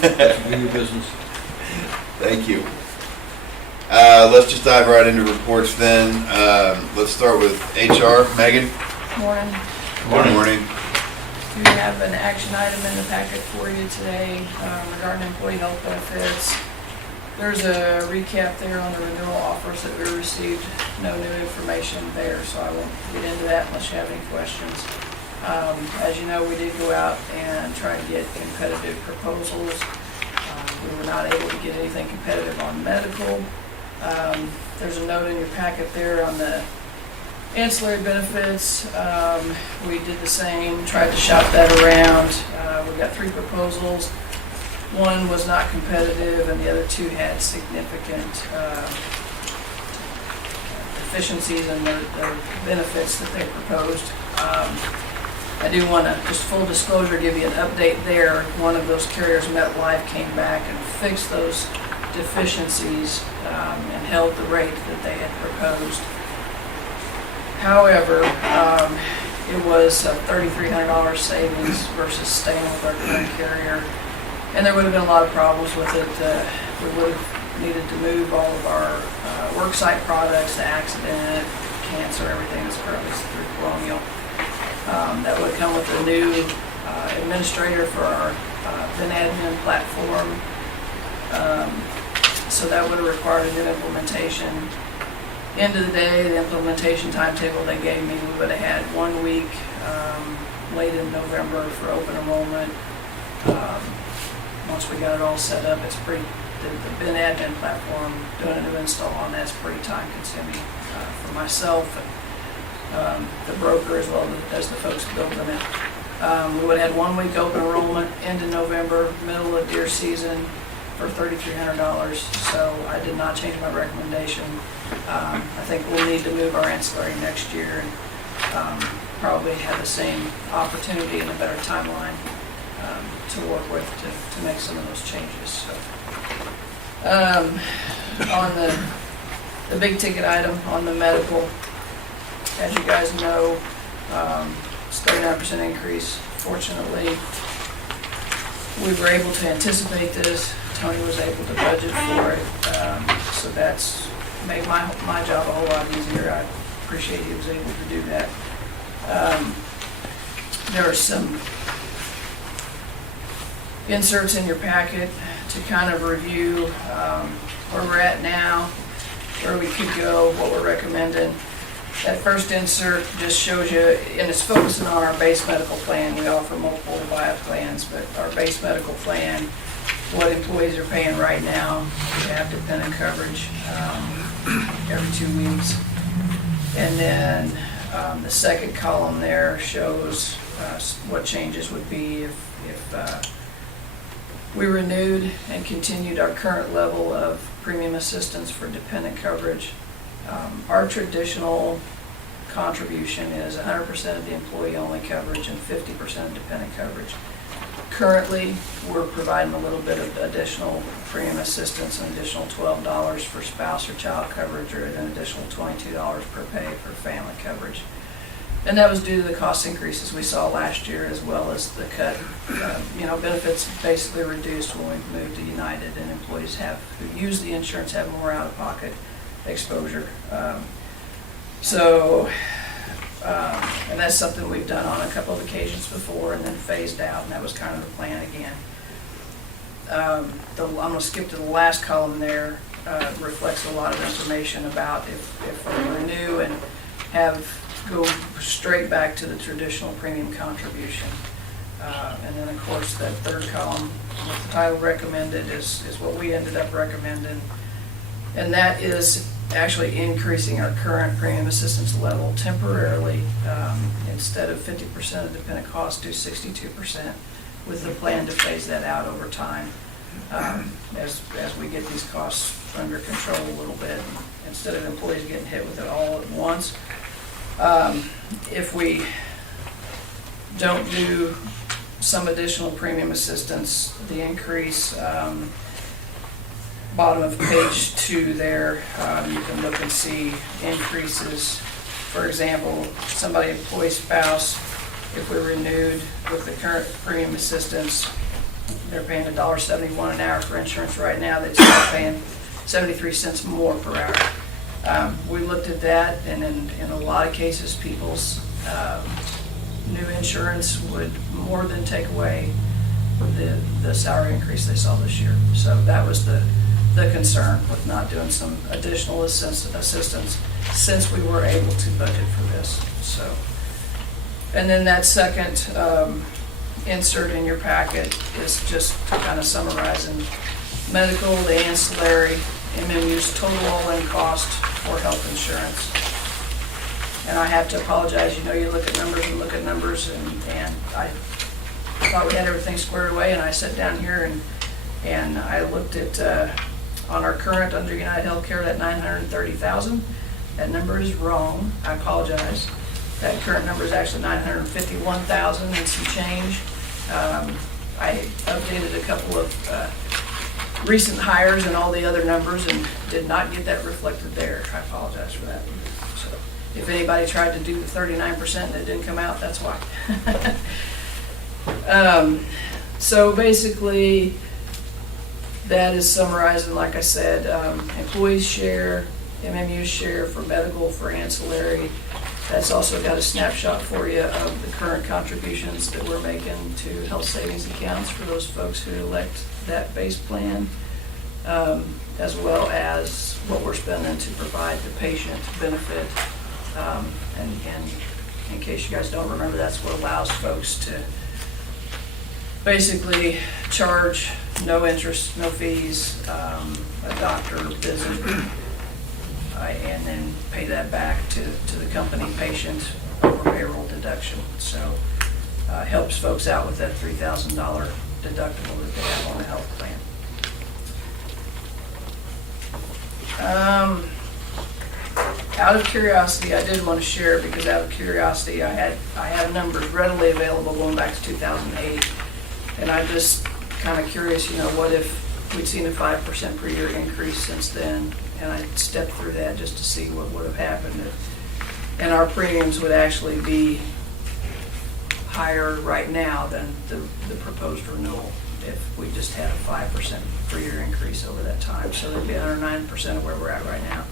New business. Thank you. Let's just dive right into reports then. Let's start with HR. Megan? Morning. Morning. We have an action item in the packet for you today regarding employee health benefits. There's a recap there on the renewal offers that we received. No new information there, so I won't get into that unless you have any questions. As you know, we did go out and try to get competitive proposals. We were not able to get anything competitive on medical. There's a note in your packet there on the ancillary benefits. We did the same, tried to shop that around. We got 3 proposals. One was not competitive and the other 2 had significant deficiencies in the benefits that they proposed. I do want to, just full disclosure, give you an update there. One of those carriers, MetLife, came back and fixed those deficiencies and held the rate that they had proposed. However, it was a $3,300 savings versus staying with our current carrier. And there would have been a lot of problems with it. We would have needed to move all of our worksite products, the accident, cancer, everything that's currently through Colonial. That would come with a new administrator for our Ben admin platform. So that would have required a new implementation. End of the day, the implementation timetable they gave me, we would have had 1 week late in November for open enrollment. Once we got it all set up, it's pretty, the Ben admin platform, doing a new install on that's pretty time consuming for myself and the broker as well as the folks who build them out. We would have had 1 week open enrollment, end of November, middle of deer season for $3,300, so I did not change my recommendation. I think we'll need to move our ancillary next year and probably have the same opportunity and a better timeline to work with to make some of those changes. So, on the big ticket item on the medical, as you guys know, it's 39% increase. Fortunately, we were able to anticipate this. Tony was able to budget for it, so that's made my job a whole lot easier. I appreciate he was able to do that. There are some inserts in your packet to kind of review where we're at now, where we could go, what we're recommending. That first insert just shows you, and it's focusing on our base medical plan. We offer multiple VIA plans, but our base medical plan, what employees are paying right now, we have dependent coverage every 2 weeks. And then the second column there shows what changes would be if we renewed and continued our current level of premium assistance for dependent coverage. Our traditional contribution is 100% of the employee-only coverage and 50% of dependent coverage. Currently, we're providing a little bit of additional premium assistance, an additional $12 for spouse or child coverage, or an additional $22 per pay for family coverage. And that was due to the cost increases we saw last year, as well as the cut. Benefits basically reduced when we moved to United, and employees who use the insurance have more out-of-pocket exposure. And that's something we've done on a couple of occasions before and then phased out, and that was kind of the plan again. I'm going to skip to the last column there. Reflects a lot of information about if we renew and go straight back to the traditional premium contribution. And then, of course, that third column with the title recommended is what we ended up recommending. And that is actually increasing our current premium assistance level temporarily. Instead of 50% of dependent costs, do 62%, with the plan to phase that out over time as we get these costs under control a little bit, instead of employees getting hit with it all at once. If we don't do some additional premium assistance, the increase, bottom of page 2 there, you can look and see increases. For example, employee spouse, if we renewed with the current premium assistance, They're paying $1.71 an hour for insurance right now. They'd start paying 73 cents more per hour. We looked at that, and in a lot of cases, people's new insurance would more than take away the salary increase they saw this year. So that was the concern with not doing some additional assistance since we were able to budget for this. So, and then that second insert in your packet is just kind of summarizing medical, the ancillary, MMU's total all-in cost for health insurance. And I have to apologize, you look at numbers and look at numbers, and I thought we had everything squared away, and I sat down here and I looked at, on our current under United Healthcare, that $930,000. That number is wrong, I apologize. That current number is actually $951,000 and some change. I updated a couple of recent hires and all the other numbers and did not get that reflected there. I apologize for that. So if anybody tried to do the 39% and it didn't come out, that's why. So basically, that is summarizing, like I said, employees share, MMU share for medical, for ancillary. That's also got a snapshot for you of the current contributions that we're making to health savings accounts for those folks who elect that base plan, as well as what we're spending to provide the patient benefit. And in case you guys don't remember, that's what allows folks to basically charge no interest, no fees, a doctor visit, and then pay that back to the company patient over payroll deduction. So helps folks out with that $3,000 deductible that they have on the health plan. Out of curiosity, I did want to share, because out of curiosity, I had numbers readily available going back to 2008, and I'm just kind of curious, what if we'd seen a 5% per year increase since then, and I stepped through that just to see what would have happened, and our premiums would actually be higher right now than the proposed renewal if we just had a 5% per year increase over that time. So they'd be under 9% of where we're at right now.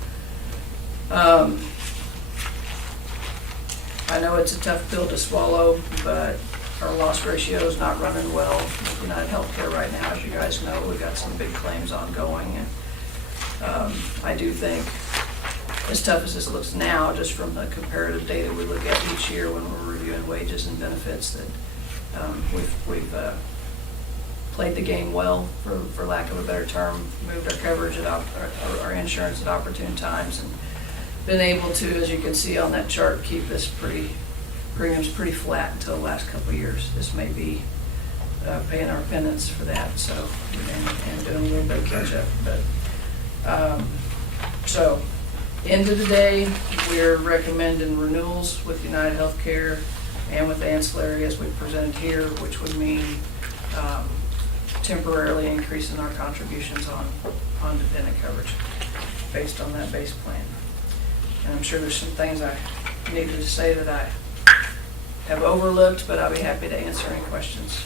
I know it's a tough pill to swallow, but our loss ratio is not running well with United Healthcare right now. As you guys know, we've got some big claims ongoing, and I do think, as tough as this looks now, just from the comparative data we look at each year when we're reviewing wages and benefits, that we've played the game well, for lack of a better term, moved our coverage at our insurance at opportune times, and been able to, as you can see on that chart, keep this premiums pretty flat until the last couple of years. This may be paying our penance for that, so, and doing a little bit of catch up. But so, end of the day, we're recommending renewals with United Healthcare and with ancillary as we presented here, which would mean temporarily increasing our contributions on dependent coverage based on that base plan. And I'm sure there's some things I needed to say that I have overlooked, but I'll be happy to answer any questions.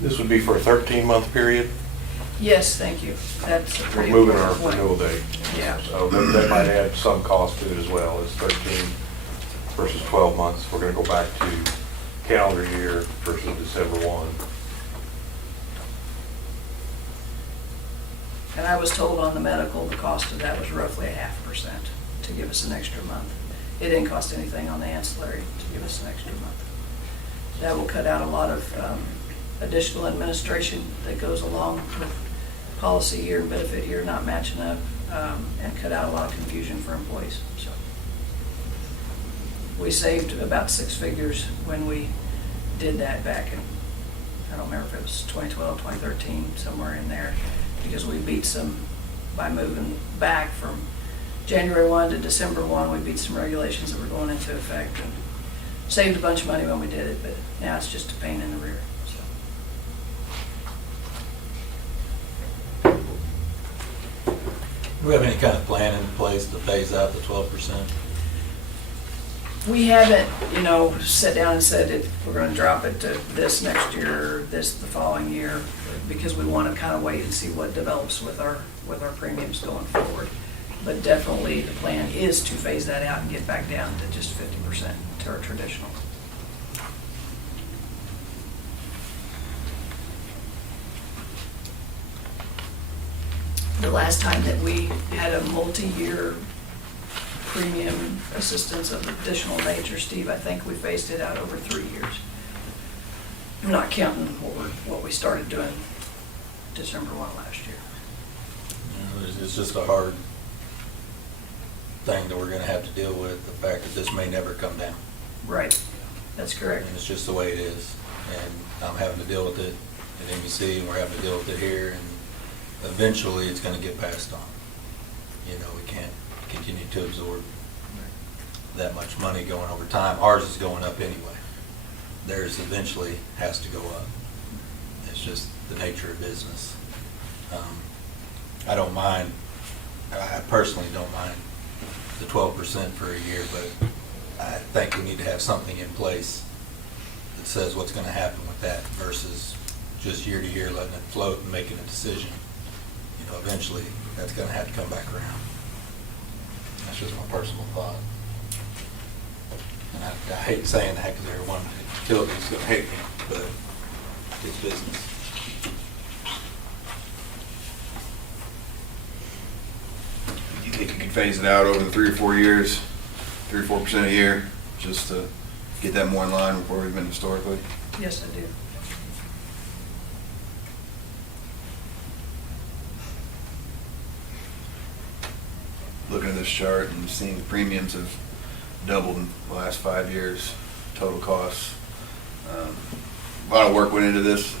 This would be for a 13-month period? Yes, thank you. That's a We're pretty moving our important point. renewal date. Yeah. So that might add some cost to it as well. It's 13 versus 12 months. We're going to go back to calendar year versus December 1. And I was told on the medical, the cost of that was roughly 0.5% to give us an extra month. It didn't cost anything on the ancillary to give us an extra month. That will cut out a lot of additional administration that goes along with policy year and benefit year not matching up, and cut out a lot of confusion for employees. So we saved about 6 figures when we did that back in, I don't remember if it was 2012, 2013, somewhere in there, because we beat some, by moving back from January 1 to December 1, we beat some regulations that were going into effect, and saved a bunch of money when we did it, but now it's just a pain in the rear. So. Do we have any kind of plan in place to phase out the 12%? We haven't, sat down and said that we're gonna drop it to this next year, or this the following year, because we wanna kind of wait and see what develops with our premiums going forward. But definitely, the plan is to phase that out and get back down to just 50% to our traditional. The last time that we had a multi-year premium assistance of additional nature, Steve, I think we phased it out over 3 years. I'm not counting what we started doing December 1 last year. It's just a hard thing that we're gonna have to deal with, the fact that this may never come down. Right, that's correct. And it's just the way it is. And I'm having to deal with it at NBC, and we're having to deal with it here, and eventually it's gonna get passed on. We can't continue to absorb that much money going over time. Ours is going up anyway. Theirs eventually has to go up. It's just the nature of business. I don't mind, I personally don't mind the 12% for a year, but I think we need to have something in place that says what's gonna happen with that versus just year to year letting it float and making a decision. Eventually that's gonna have to come back around. That's just my personal thought. And I hate saying that because everyone at utility's gonna hate me, but it's business. You think you could phase it out over the 3 or 4 years, 3 or 4% a year, just to get that more in line with where we've been historically? Yes, I do. Looking at this chart and seeing the premiums have doubled in the last 5 years, total costs. A lot of work went into this,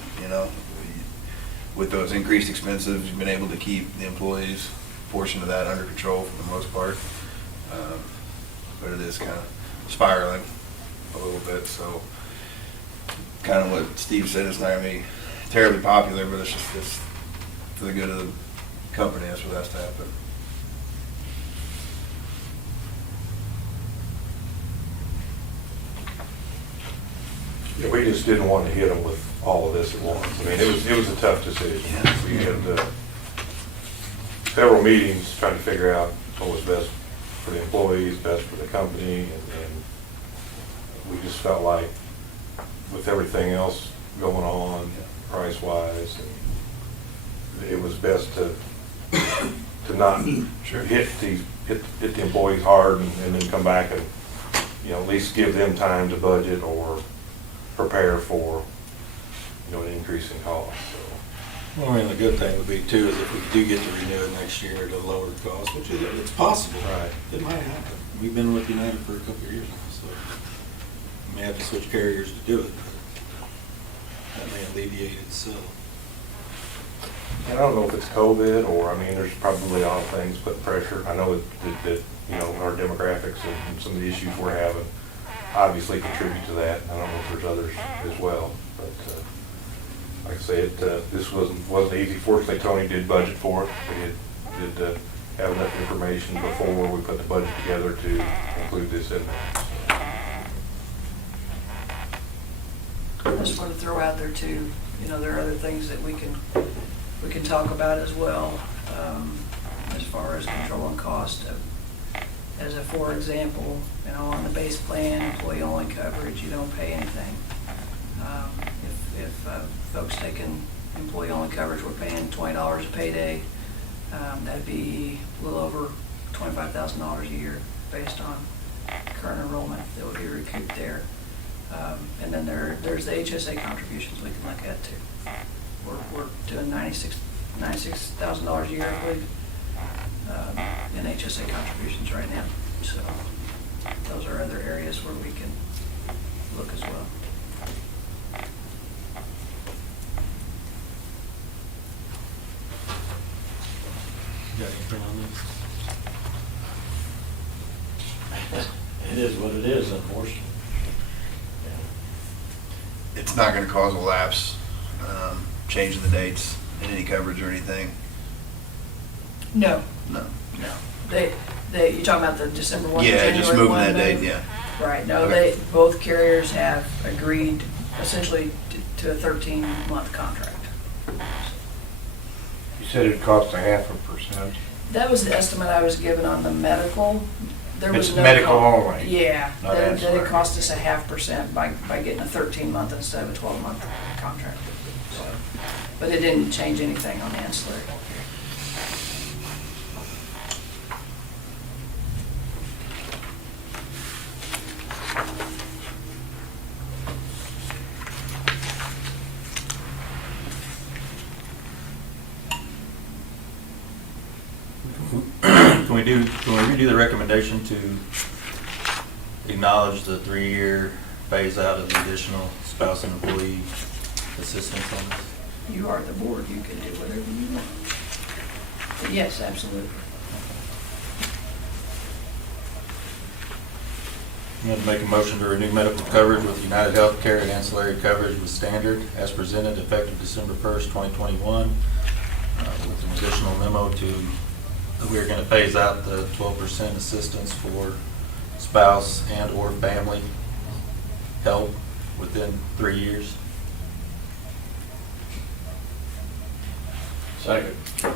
With those increased expenses, you've been able to keep the employees' portion of that under control for the most part. But it is kind of spiraling a little bit, so kind of what Steve said, it's not going to be terribly popular, but it's for the good of the company, that's what has to happen. Yeah, we just didn't want to hit them with all of this at once. I mean, it was a tough decision. We had several meetings trying to figure out what was best for the employees, best for the company, and we just felt like with everything else going on, price-wise, it was best to not hit the employees hard and then come back and, at least give them time to budget or prepare for, an increase in cost, so. Well, the good thing would be too is if we do get to renew it next year at a lower cost, which it's possible. Right. It might happen. We've been with United for a couple of years now, so we may have to switch carriers to do it, but that may alleviate itself. And I don't know if it's COVID or, there's probably a lot of things putting pressure. I know that our demographics and some of the issues we're having obviously contribute to that. I don't know if there's others as well, but like I say, this wasn't easy. Fortunately, Tony did budget for it. We did have enough information before we put the budget together to include this in there. I just want to throw out there too, there are other things that we can talk about as well, as far as controlling cost. As a for example, on the base plan, employee-only coverage, you don't pay anything. If folks taking employee-only coverage, we're paying $20 a payday. That'd be a little over $25,000 a year based on current enrollment that would be recouped there. And then there's the HSA contributions we can look at too. We're doing $96,000 a year, I believe, in HSA contributions right now. So those are other areas where we can look as well. You got anything on this? It is what it is, unfortunately. It's not going to cause a lapse, changing the dates in any coverage or anything. No, No. no. You're talking about the December 1 to Yeah, January just moving 1, that date, though? yeah. Right, no, both carriers have agreed essentially to a 13-month contract. You said it cost 0.5%. That was the estimate I was given on the medical. There was It's no medical co- only, Yeah, not that it ancillary. cost us 0.5% by getting a 13-month instead of a 12-month contract. So, but it didn't change anything on the ancillary. Can we redo the recommendation to acknowledge the 3-year phase out of the additional spouse and employee assistance on this? You are the board, you can do whatever you want. But yes, absolutely. I'm going to make a motion to renew medical coverage with United Healthcare and ancillary coverage with Standard as presented effective December 1st, 2021, with an additional memo that we're going to phase out the 12% assistance for spouse and or family help within 3 years. Second. All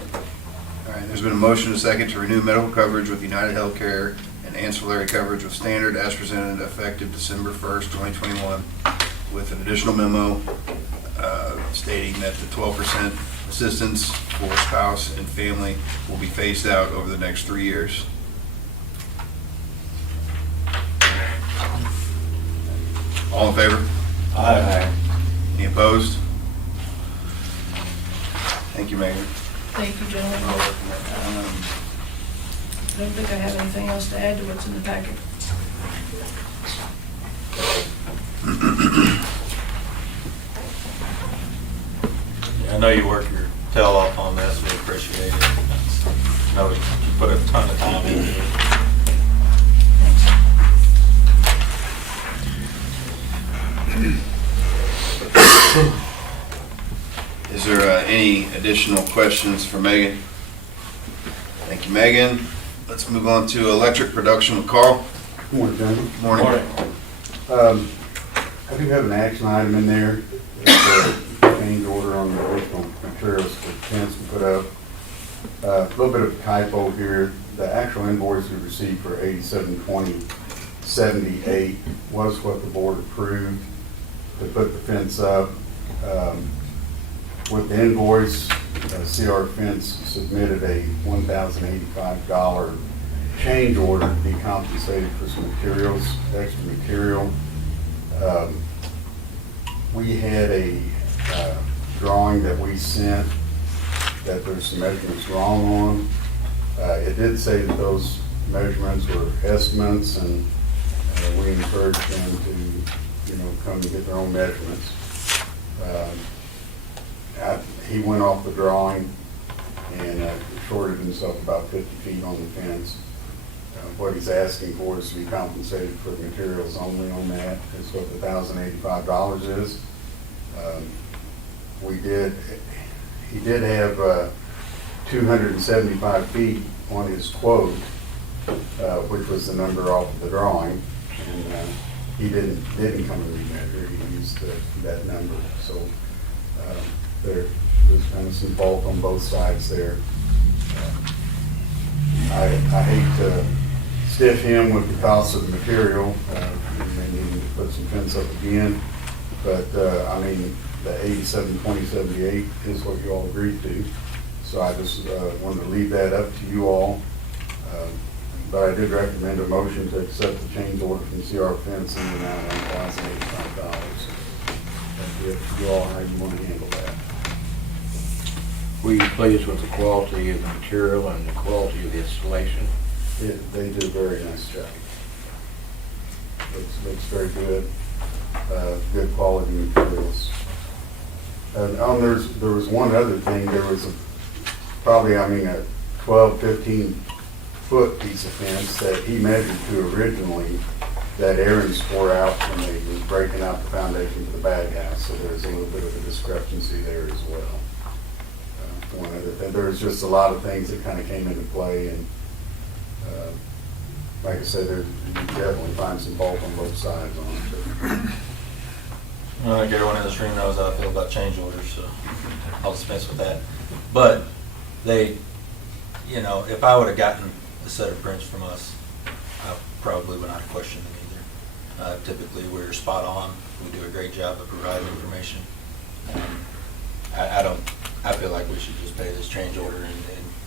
right, there's been a motion and a second to renew medical coverage with United Healthcare and ancillary coverage with Standard as presented effective December 1st, 2021, with an additional memo stating that the 12% assistance for spouse and family will be phased out over the next 3 years. All in favor? Aye. Any opposed? Thank you, Megan. Thank you, gentlemen. I don't think I have anything else to add to what's in the packet. I know you work your tail off on this, we appreciate it. I know you put a ton of time into it. Is there any additional questions for Megan? Thank you, Megan. Let's move on to electric production with Carl. Good morning, gentlemen. Morning. I do have an action item in there. It's a change order on the original materials for tents we put up. A little bit of typo here. The actual invoice we received for $8720.78 was what the board approved to put the fence up. With the invoice, CR Fence submitted a $1,085 change order to be compensated for some materials, extra material. We had a drawing that we sent that there's some measurements wrong on. It did say that those measurements were estimates, and we encouraged them to, come and get their own measurements. He went off the drawing and shorted himself about 50 feet on the fence. What he's asking for is to be compensated for the materials only on that, is what the $1,085 is. He did have 275 feet on his quote, which was the number off of the drawing, and he didn't come and remeasure. He used that number. So there's kind of some fault on both sides there. I hate to stiff him with the cost of the material, and then need to put some fence up again, but the $8720.78 is what you all agreed to. So I just wanted to leave that up to you all. But I did recommend a motion to accept the change order from CR Fence in the amount of $1,085. If you all, how you want to handle that. Were you pleased with the quality of the material and the quality of the installation? They did a very nice job. Looks very good. Good quality materials. And there was one other thing. There was probably a 12, 15 foot piece of fence that he measured to originally that Aaron's tore out when they was breaking out the foundation for the bag house. So there's a little bit of a discrepancy there as well. One other thing, there was just a lot of things that kind of came into play, and like I said, you definitely find some fault on both sides on it. I think everyone in this room knows how I feel about change orders, so I'll dispense with that. But they, you know, if I would have gotten a set of prints from us, I probably would not have questioned them either. Typically, we're spot on. We do a great job of providing information. I feel like we should just pay this change order and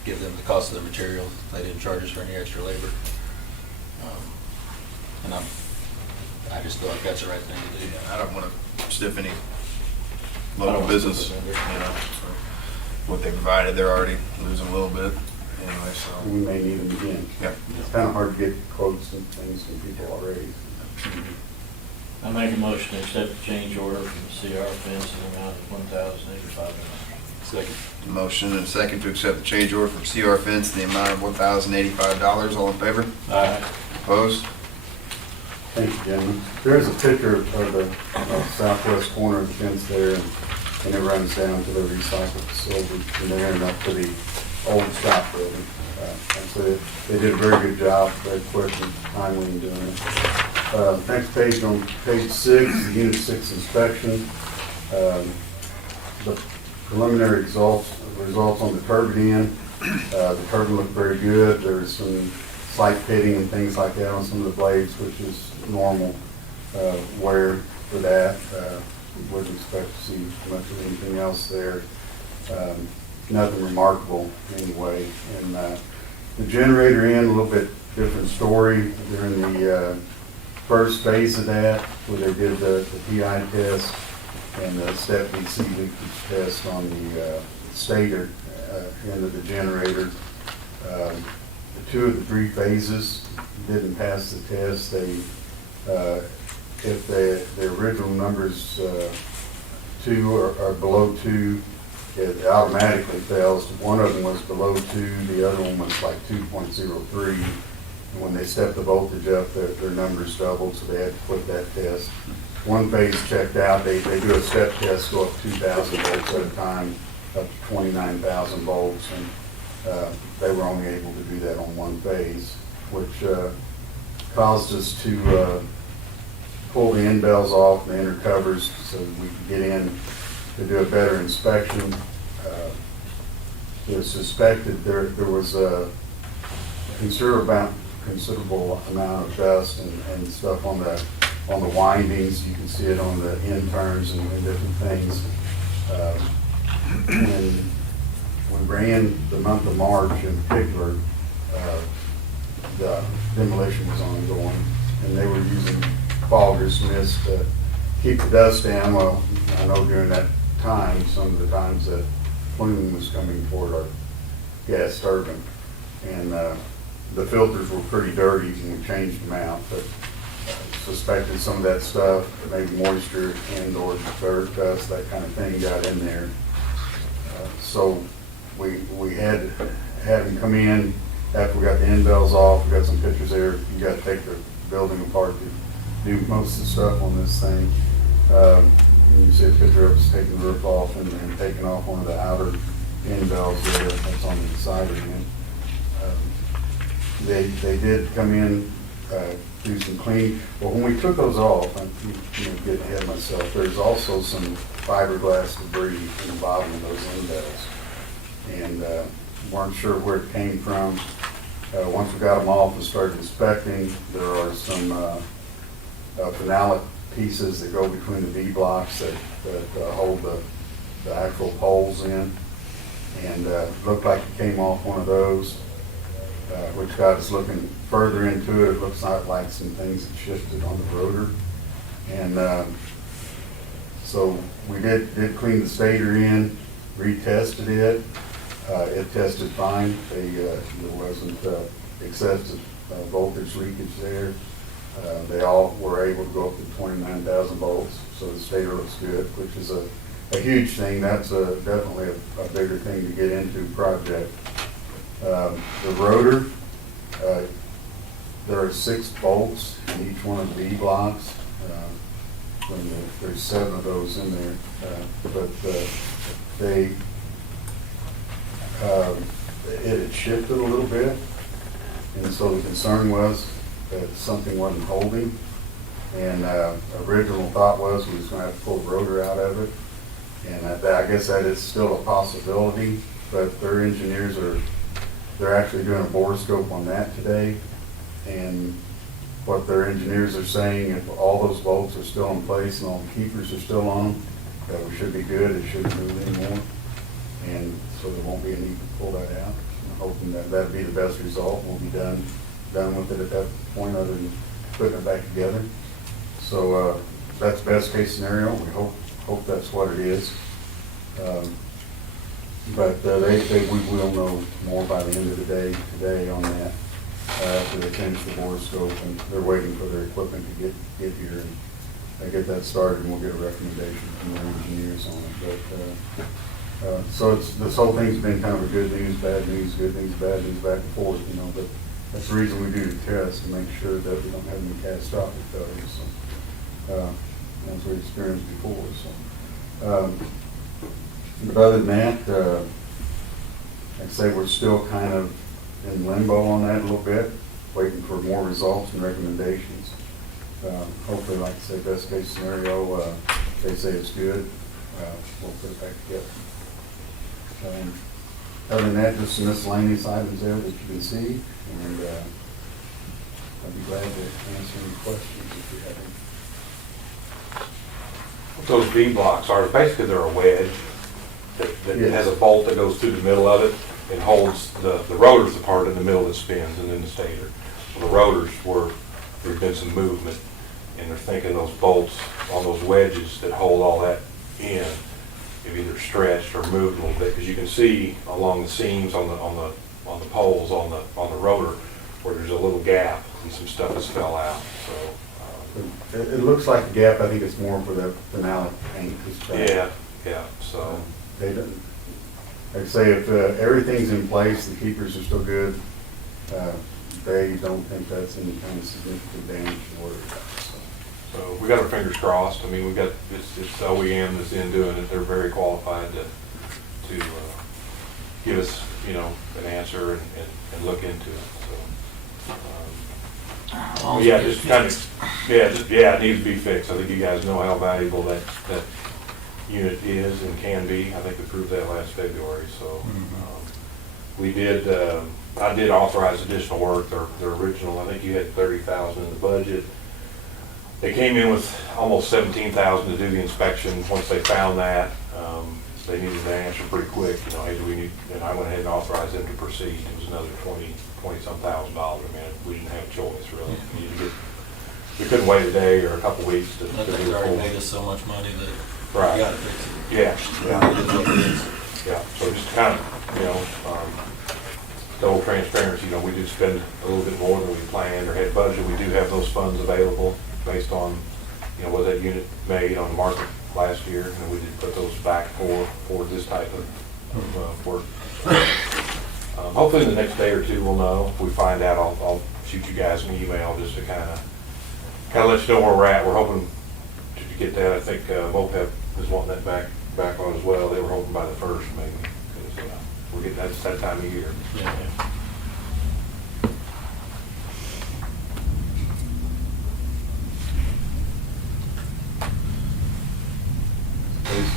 give them the cost of the materials. They didn't charge us for any extra labor. And I just feel like that's the right thing to do. I don't want to stiff any local business, you know, for what they provided. They're already losing a little bit anyway, so. We may need them again. Yeah. It's kind of hard to get quotes and things from people already. I make a motion to accept the change order from CR Fence in the amount of $1,085. Second. Motion and a second to accept the change order from CR Fence in the amount of $1,085. All in favor? Aye. Opposed? Thank you, gentlemen. There's a picture of the southwest corner of the fence there, and it runs down to the recycle facility from there and up to the old shop building. And so they did a very good job, very quick and timely in doing it. Next page, on page 6, the Unit 6 inspection. The preliminary results on the turbine end. The turbine looked very good. There's some slight pitting and things like that on some of the blades, which is normal wear for that. Wouldn't expect to see much of anything else there. Nothing remarkable anyway. And the generator end, a little bit different story. They're in the first phase of that, where they did the PI test and the step DC leakage test on the stator end of the generator. Two of the 3 phases didn't pass the test. They, if the original numbers 2 are below 2, it automatically fails. One of them was below 2, the other one was like 2.03. And when they stepped the voltage up, their numbers doubled, so they had to put that test. One phase checked out. They do a step test, go up 2,000 volts at a time, up to 29,000 volts, and they were only able to do that on one phase, which caused us to pull the end bells off and the inner covers so we could get in to do a better inspection. It was suspected there was a considerable amount of dust and stuff on the windings. You can see it on the end turns and different things. And we ran the month of March in particular, the demolition was ongoing, and they were using foggers, mist to keep the dust down. Well, I know during that time, some of the times that plume was coming toward our gas turbine, and the filters were pretty dirty, and we changed them out, but suspected some of that stuff, maybe moisture and or dirt, dust, that kind of thing got in there. So we had him come in after we got the end bells off. We got some pictures there. You got to take the building apart to do most of the stuff on this thing. And you see a picture of us taking the roof off and taking off one of the outer end bells there. That's on the side again. They did come in, do some cleaning. Well, when we took those off, I'm getting ahead of myself, there's also some fiberglass debris in the bottom of those end bells. And weren't sure where it came from. Once we got them off and started inspecting, there are some phenolic pieces that go between the V-blocks that hold the actual poles in. And looked like it came off one of those, which got us looking further into it. It looks like some things had shifted on the rotor. And so we did clean the stator in, retested it. It tested fine. There wasn't excessive voltage leakage there. They all were able to go up to 29,000 volts, so the stator looks good, which is a huge thing. That's definitely a bigger thing to get into project. The rotor, there are 6 bolts in each one of the V blocks. There's 7 of those in there, but it had shifted a little bit, and so the concern was that something wasn't holding. And original thought was we was gonna have to pull the rotor out of it. And I guess that is still a possibility, but their engineers they're actually doing a bore scope on that today. And what their engineers are saying, if all those bolts are still in place and all the keepers are still on, that we should be good, it shouldn't move anymore. And so there won't be a need to pull that out. I'm hoping that that'd be the best result. We'll be done with it at that point, other than putting it back together. So that's best case scenario. We hope that's what it is. But we will know more by the end of the day today on that. After they finish the bore scope, and they're waiting for their equipment to get here, and they get that started, and we'll get a recommendation from their engineers on it. But so this whole thing's been kind of a good news, bad news, back and forth, you know. But that's the reason we do the test, to make sure that we don't have any catastrophic failures. So, as we experienced before. So, but other than that, I'd say we're still kind of in limbo on that a little bit, waiting for more results and recommendations. Hopefully, like I said, best case scenario, they say it's good, we'll put it back together. Other than that, just some miscellaneous items there that you can see, and I'd be glad to answer any questions if you have any. What those V blocks are, basically they're a wedge that Yes. has a bolt that goes through the middle of it and holds the rotors apart in the middle that spins, and then the stator. So the rotors there's been some movement, and they're thinking those bolts on those wedges that hold all that in have either stretched or moved a little bit, because you can see along the seams on the poles on the rotor where there's a little gap and some stuff has fell out. So It looks like a gap. I think it's more for the finale paint. yeah. So They don't, like I say, if everything's in place, the keepers are still good, they don't think that's any kind of significant damage to worry about. So we got our fingers crossed. I mean, it's OEM that's in doing it. They're very qualified to give us, you know, an answer and look into it. So, yeah, just kind of, it needs to be fixed. I think you guys know how valuable that unit is and can be. I think we proved that last February. So we did. I did authorize additional work. Their original, I think you had $30,000 in the budget. They came in with almost $17,000 to do the inspection. Once they found that, they needed an answer pretty quick. You know, hey, do we need? And I went ahead and authorized them to proceed. It was another $20-some thousand. I mean, we didn't have a choice really. We couldn't wait a day or a couple weeks to I think do they the already full. made us so much money that Right. we gotta fix it. Yeah. It is what it is. Yeah, so just kind of, you know, double transparency, you know, we did spend a little bit more than we planned or had budgeted. We do have those funds available based on, you know, what that unit made on the market last year, and we did put those back for this type of work. Hopefully in the next day or two we'll know. If we find out, I'll shoot you guys an email just to kind of let you know where we're at. We're hoping to get that. I think MOPEP is wanting that back on as well. They were hoping by the 1st maybe, because we're getting that time of year. Yeah.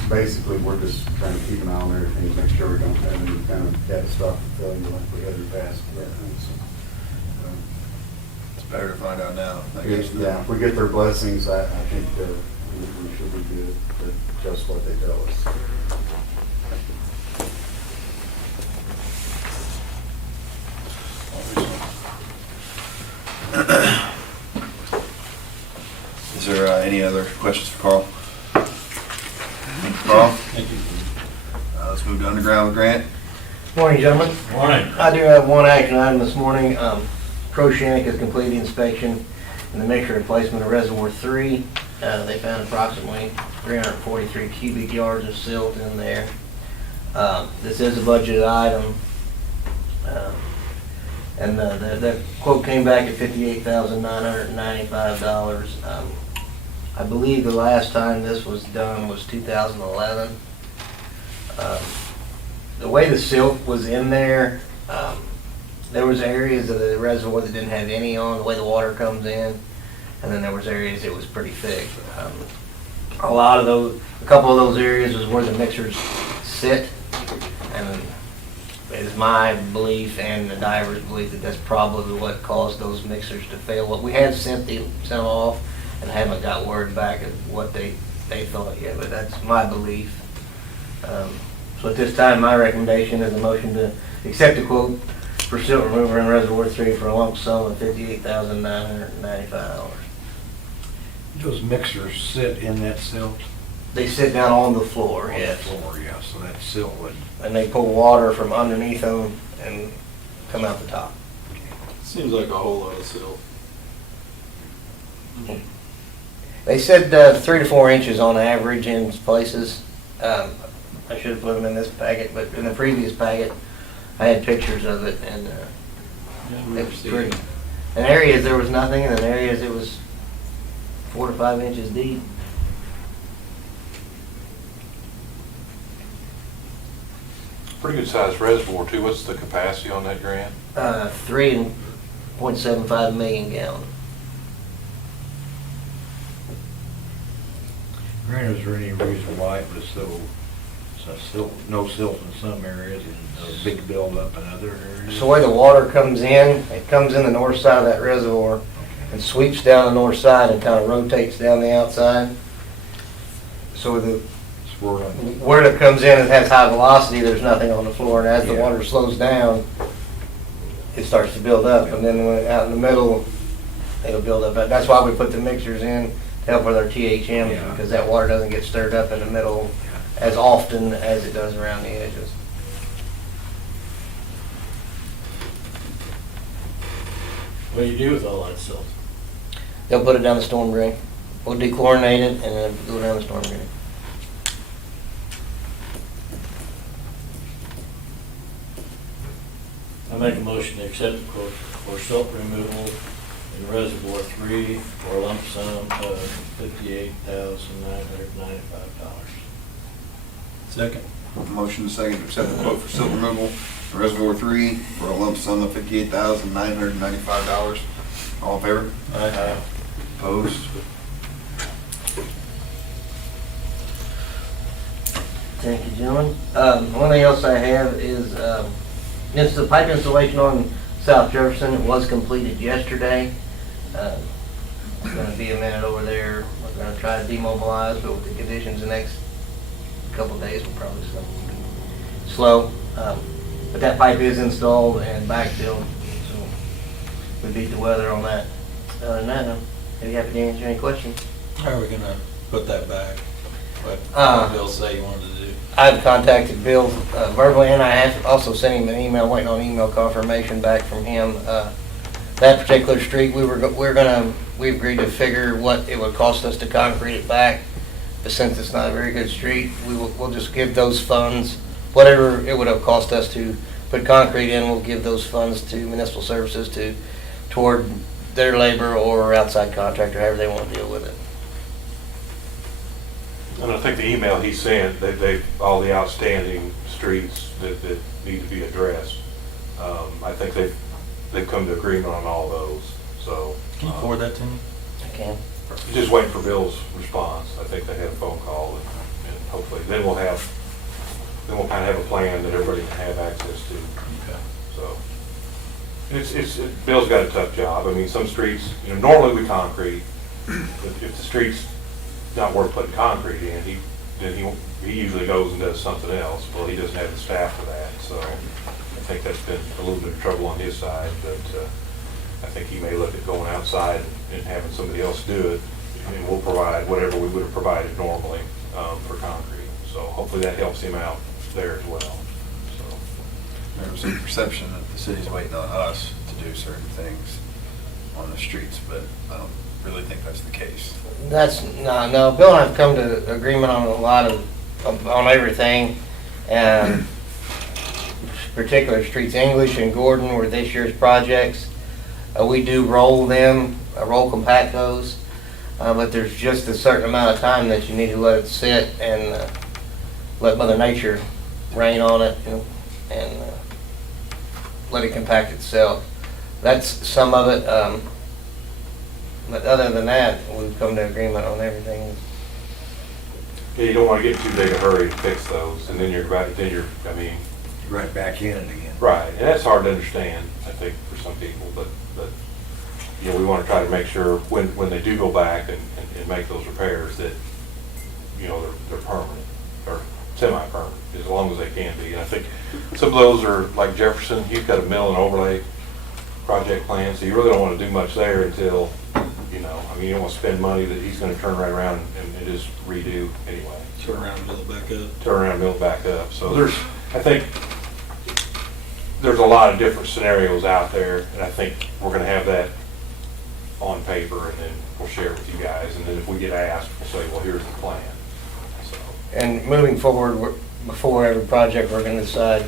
Basically, we're just trying to keep an eye on everything, make sure we don't have any kind of catastrophic failure like we had in the past. It's better to find out now. I So, guess. yeah, if we get their blessings, I think we should be good at just what they tell us. Is there any other questions for Carl? Carl? Thank you. Let's move to underground with Grant. Morning, gentlemen. Morning. I do have one action item this morning. Proshank has completed the inspection and the mixture replacement of Reservoir 3. They found approximately 343 cubic yards of silt in there. This is a budgeted item. And the quote came back at $58,995. I believe the last time this was done was 2011. The way the silt was in there, There was areas of the reservoir that didn't have any on, the way the water comes in, and then there was areas that was pretty thick. A lot of those, a couple of those areas is where the mixers sit, and it is my belief and the diver's belief that that's probably what caused those mixers to fail. What we had sent them off and haven't got word back of what they thought yet, but that's my belief. So at this time, my recommendation is a motion to accept the quote for silt remover in Reservoir 3 for a lump sum of $58,995. Those mixers sit in that silt? They sit down on the floor, On the yes. floor, yeah, so that silt would. And they pull water from underneath them and come out the top. Seems like a whole lot of silt. They said 3 to 4 inches on average in places. I should have put them in this packet, but in the previous packet, I had pictures of it, and it was pretty. In areas there was nothing, and in areas it was 4 to 5 inches deep. Pretty good sized reservoir too. What's the capacity on that, Grant? 3.75 million gallon. Grant, is there any reason why it was so silt, no silt in some areas and a big buildup in other areas? So the way the water comes in, it comes in the north side of that reservoir and sweeps down the north side and kind of rotates down the outside. So Swirling. where it comes in, it has high velocity, there's nothing on the floor, and as the Yeah. water slows down, it starts to build up, and then when out in the middle, it'll build up. That's why we put the mixers in to help with our THMs, Yeah. because that water doesn't get stirred up in the middle as often as it does around the edges. What do you do with all that silt? They'll put it down the storm drain. We'll dechlorinate it and then go down the storm drain. I make a motion to accept the quote for silt removal in Reservoir 3 for a lump sum of $58,995. Second. Motion and second to accept the quote for silt removal in Reservoir 3 for a lump sum of $58,995. All in favor? Aye. Opposed? Thank you, gentlemen. One thing else I have is, it's the pipe installation on South Jefferson. It was completed yesterday. It's gonna be a minute over there. We're gonna try to demobilize, but with the conditions the next couple of days, we'll probably slow. But that pipe is installed and backfilled, so we beat the weather on that. Other than that, I'd be happy to answer any questions. How are we gonna put that back? What Bill say you wanted to do? I've contacted Bill verbally, and I have also sent him an email, waiting on email confirmation back from him. That particular street, we agreed to figure what it would cost us to concrete it back. But since it's not a very good street, we'll just give those funds, whatever it would have cost us to put concrete in, we'll give those funds to Municipal Services toward their labor or outside contractor, however they want to deal with it. And I think the email he sent, all the outstanding streets that need to be addressed, I think they've come to agreement on all those, so. Can you forward that to me? I can. Just waiting for Bill's response. I think they had a phone call and hopefully, then we'll kind of have a plan that everybody can have access to, Okay. so. Bill's got a tough job. I mean, some streets, normally we concrete, but if the street's not worth putting concrete in, he usually goes and does something else. Well, he doesn't have the staff for that, so I think that's been a little bit of trouble on his side, but I think he may look at going outside and having somebody else do it, and we'll provide whatever we would have provided normally for concrete. So hopefully that helps him out there as well, so. There was some perception that the city's waiting on us to do certain things on the streets, but I don't really think that's the case. No, Bill and I have come to agreement on a lot on everything. Particular streets, English and Gordon were this year's projects. We do roll compact those, but there's just a certain amount of time that you need to let it sit and let Mother Nature rain on it, and let it compact itself. That's some of it, but other than that, we've come to agreement on everything. Yeah, you don't wanna get too big a hurry to fix those, and then I mean, Right back in it again. right, and that's hard to understand, I think, for some people, but, you know, we wanna try to make sure when they do go back and make those repairs that, you know, they're permanent, or semi-permanent, as long as they can be. And I think some of those are, like Jefferson, he's got a mill and overlay project plan, so you really don't wanna do much there until, you know, I mean, you don't wanna spend money that he's gonna turn right around and just redo anyway. Turn around and build it back up. Turn around and build back up. So I think there's a lot of different scenarios out there, and I think we're gonna have that on paper, and then we'll share it with you guys, and then if we get asked, we'll say, well, here's the plan. So, And moving forward, before every project, we're gonna decide,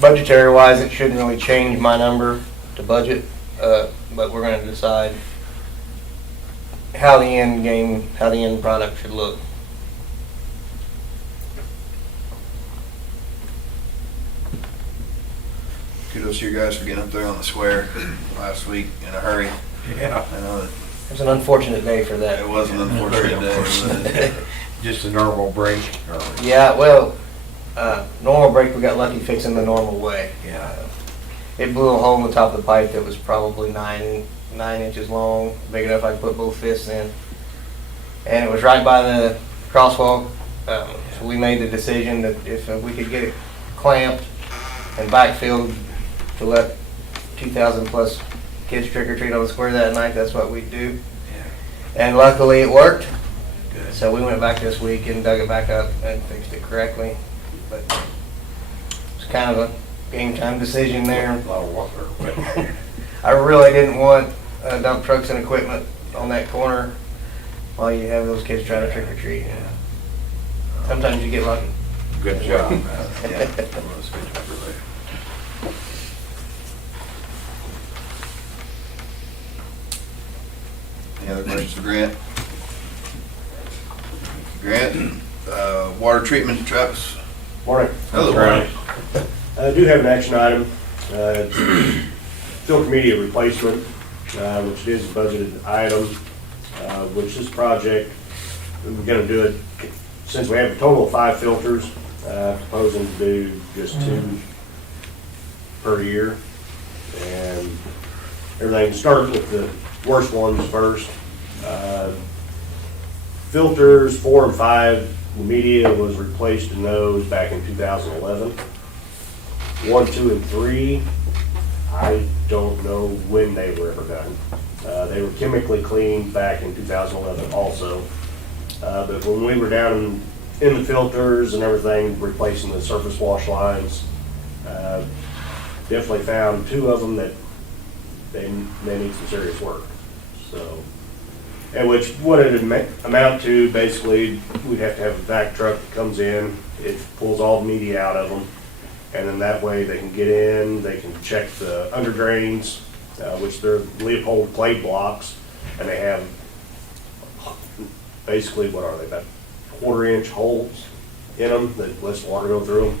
budgetary wise, it shouldn't really change my number to budget, but we're gonna decide how the end product should look. Kudos to you guys for getting up there on the square last week in a hurry. Yeah. I know It was an unfortunate day for that that. it was an unfortunate day. wasn't it? Just a normal break, or, Yeah, well, normal break, we got lucky fixing the normal way. yeah. It blew a hole in the top of the pipe that was probably nine inches long, big enough I could put both fists in. And it was right by the crosswalk, so we made the decision that if we could get it clamped and backfilled to let 2,000 plus kids trick or treat on the square that night, that's what we'd do. And luckily it worked. Good. So we went back this week and dug it back up and fixed it correctly. But it's kind of a game time decision there. A lot of water. I really didn't want dump trucks and equipment on that corner while you have those kids trying to trick or treat. Sometimes you get lucky. Good job. Yeah, it was good job, really. Any other questions for Grant? Grant, water treatment trucks. Morning. Hello. I do have an action item, filter media replacement, which is a budgeted item, which this project, we're gonna do it, since we have a total of 5 filters, proposing to do just 2 per year. And everything, starting with the worst ones first. Filters 4 and 5, the media was replaced in those back in 2011. 1, 2, and 3, I don't know when they were ever done. They were chemically cleaned back in 2011 also. But when we were down in the filters and everything, replacing the surface wash lines, definitely found 2 of them that they need some serious work. So, and which, what it amount to, basically, we'd have to have a vac truck that comes in, it pulls all the media out of them, and then that way they can get in, they can check the under drains, which they're Leopold clay blocks, and they have basically, what are they, about 1/4-inch holes in them that lets water go through them.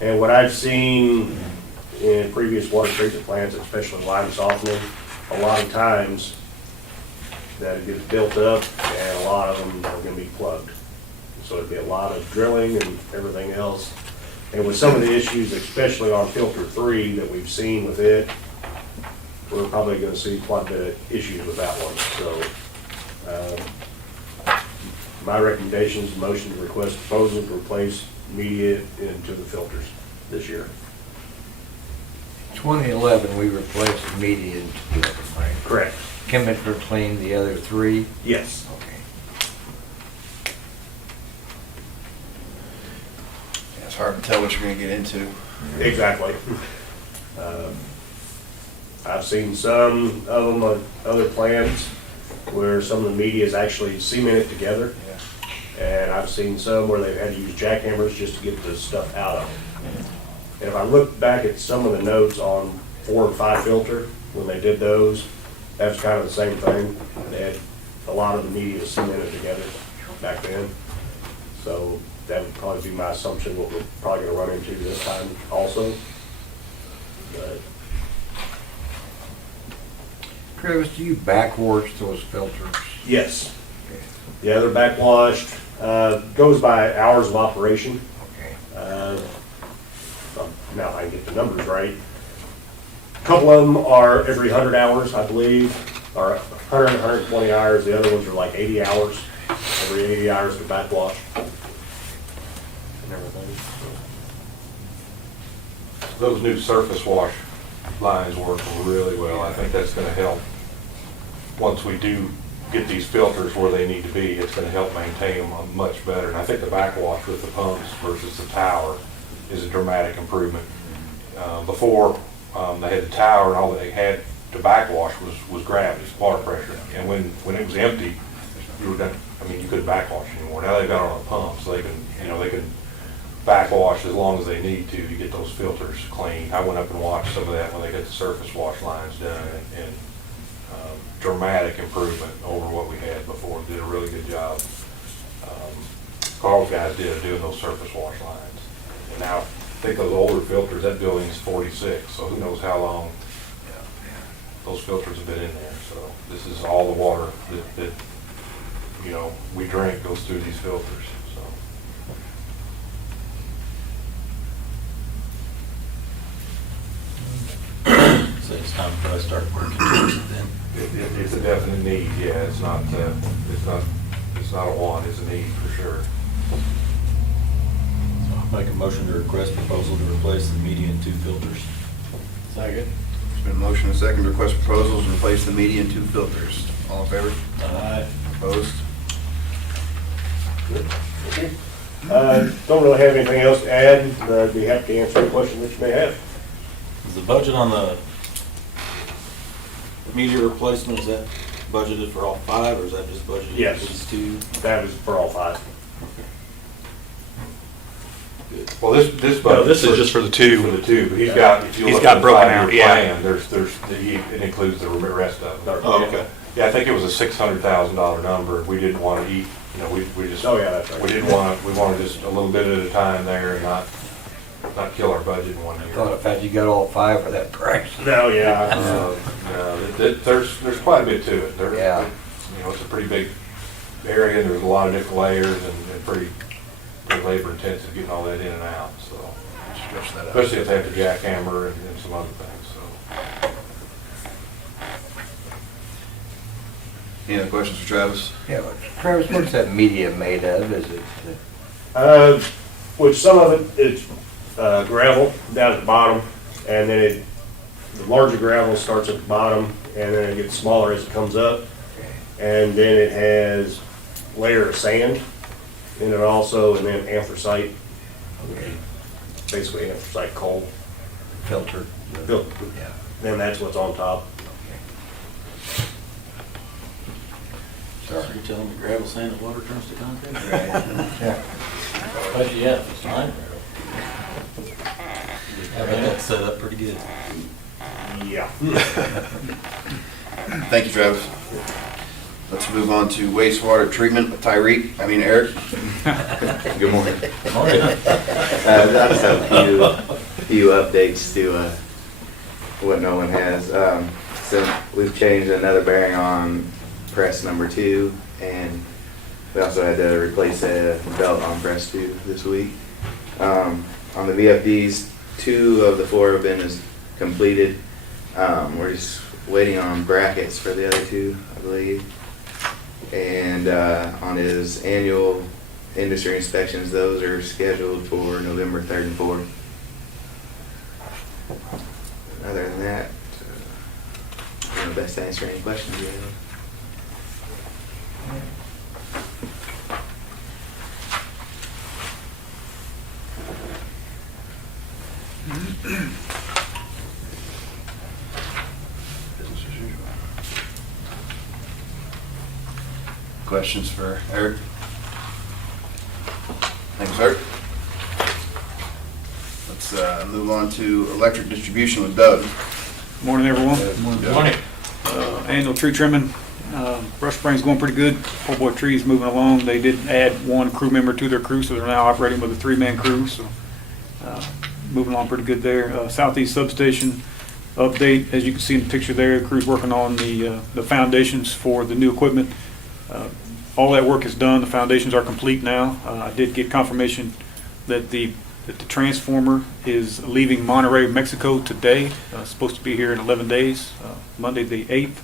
And what I've seen in previous water treatment plants, especially lime softening, a lot of times that it gets built up and a lot of them are gonna be plugged. So it'd be a lot of drilling and everything else. And with some of the issues, especially on filter 3 that we've seen with it, we're probably gonna see quite a bit of issues with that one. So, my recommendation is motion to request proposal to replace media into the filters this year. 2011, we replaced the media in 2 of them, right? Correct. Chemical clean the other 3? Yes. Okay. Yeah, it's hard to tell what you're gonna get into. Exactly. I've seen some of them on other plants where some of the media is actually cemented together. And I've seen some where they've had to use jackhammers just to get the stuff out of them. And if I look back at some of the notes on 4 and 5 filter, when they did those, that was kind of the same thing. They had a lot of the media cemented together back then. So that would probably be my assumption, what we're probably gonna run into this time also. But Travis, do you backwash those filters? yes, yeah, they're backwashed. Goes by hours of operation. Okay. Now I can get the numbers right. A couple of them are every 100 hours, I believe, or 100, 120 hours. The other ones are like 80 hours. Every 80 hours they're backwashed. And everything. Those new surface wash lines work really well. I think that's gonna help. Once we do get these filters where they need to be, it's gonna help maintain them much better. And I think the backwash with the pumps versus the tower is a dramatic improvement. Before, they had the tower and all that they had to backwash was gravity, water pressure. And when it was empty, you couldn't backwash anymore. Now they've got it on a pump, so they can backwash as long as they need to get those filters clean. I went up and watched some of that when they got the surface wash lines done, and dramatic improvement over what we had before. Did a really good job. Carl's guys did doing those surface wash lines. And now, I think those older filters, that building's 46, so who knows how long those filters have been in there. So this is all the water that we drink goes through these filters, so. So it's time for us to start working towards it then. It's a definite need, yeah, it's not a want, it's a need for sure. So I'll make a motion to request proposal to replace the median 2 filters. Second. There's been a motion and a second to request proposals to replace the median 2 filters. All in favor? Aye. Opposed? Good. Thank you. Don't really have anything else to add, but I'd be happy to answer any questions that you may have. Is the budget on the media replacement, is that budgeted for all 5, or is that just budgeted Yes. for these 2? That was for all 5. Well, this No, this is just for the two. For the two, but he's got, if you He's look got at the broken 5-year out, yeah. plan, it includes the rest of them. Oh, okay. Yeah, I think it was a $600,000 number. We didn't want to eat, we just. Oh, yeah, that's right. We wanted just a little bit at a time there and not kill our budget in one I year. thought if had you got all 5 for that price. No, yeah. No, there's quite a bit to it. Yeah. It's a pretty big area, and there's a lot of different layers and pretty labor intensive getting all that in and out, so. Stretch that out. Especially if they have to jackhammer and some other things, so. Any other questions for Travis? Yeah, but Travis, what's that media made of? Is it, Which some of it is gravel down at the bottom, and then the larger gravel starts at the bottom, and then it gets smaller as it comes up, and then it has layer of sand in it also, and then anthracite, basically anthracite coal. filtered? Built. Yeah. Then that's what's on top. So you're telling me gravel, sand, and water turns to concrete? Yeah. But yeah, if it's line I think that's set up pretty good. Yeah. Thank you, Travis. Let's move on to wastewater treatment with Eric. Good morning. Morning. I just have a few updates to what no one has. So we've changed another bearing on press number 2, and we also had to replace a belt on press 2 this week. On the VFDs, 2 of the 4 have been completed. We're just waiting on brackets for the other 2, I believe. And on his annual industry inspections, those are scheduled for November 3rd and 4th. Other than that, I'm best to answer any questions you have. Business as usual. Questions for Eric? Thanks, Eric. Let's move on to electric distribution with Doug. Morning, everyone. Morning. Annual tree trimming, brush spraying's going pretty good. Poor boy trees moving along. They did add 1 crew member to their crew, so they're now operating with a 3-man crew, so Moving along pretty good there. Southeast substation update, as you can see in the picture there, the crew's working on the foundations for the new equipment. All that work is done. The foundations are complete now. I did get confirmation that the transformer is leaving Monterrey, Mexico today. It's supposed to be here in 11 days, Monday the 8th.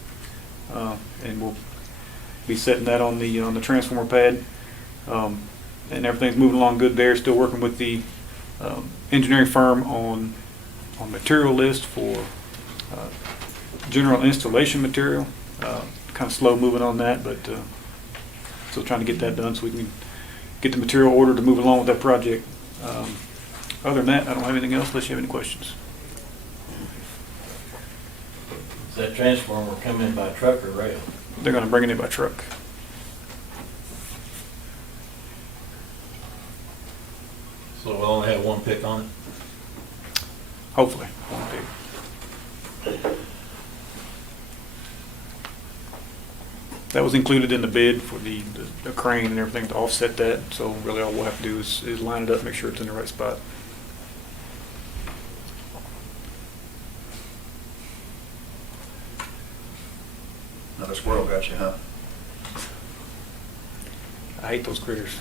And we'll be setting that on the transformer pad. And everything's moving along good there. Still working with the engineering firm on material list for general installation material. Kind of slow moving on that, but still trying to get that done so we can get the material ordered to move along with that project. Other than that, I don't have anything else unless you have any questions. Is that transformer come in by truck or rail? They're going to bring it in by truck. So we'll only have one pick on it? Hopefully. That was included in the bid for the crane and everything to offset that. So really all we'll have to do is line it up, make sure it's in the right spot. Another squirrel got you, huh? I hate those critters.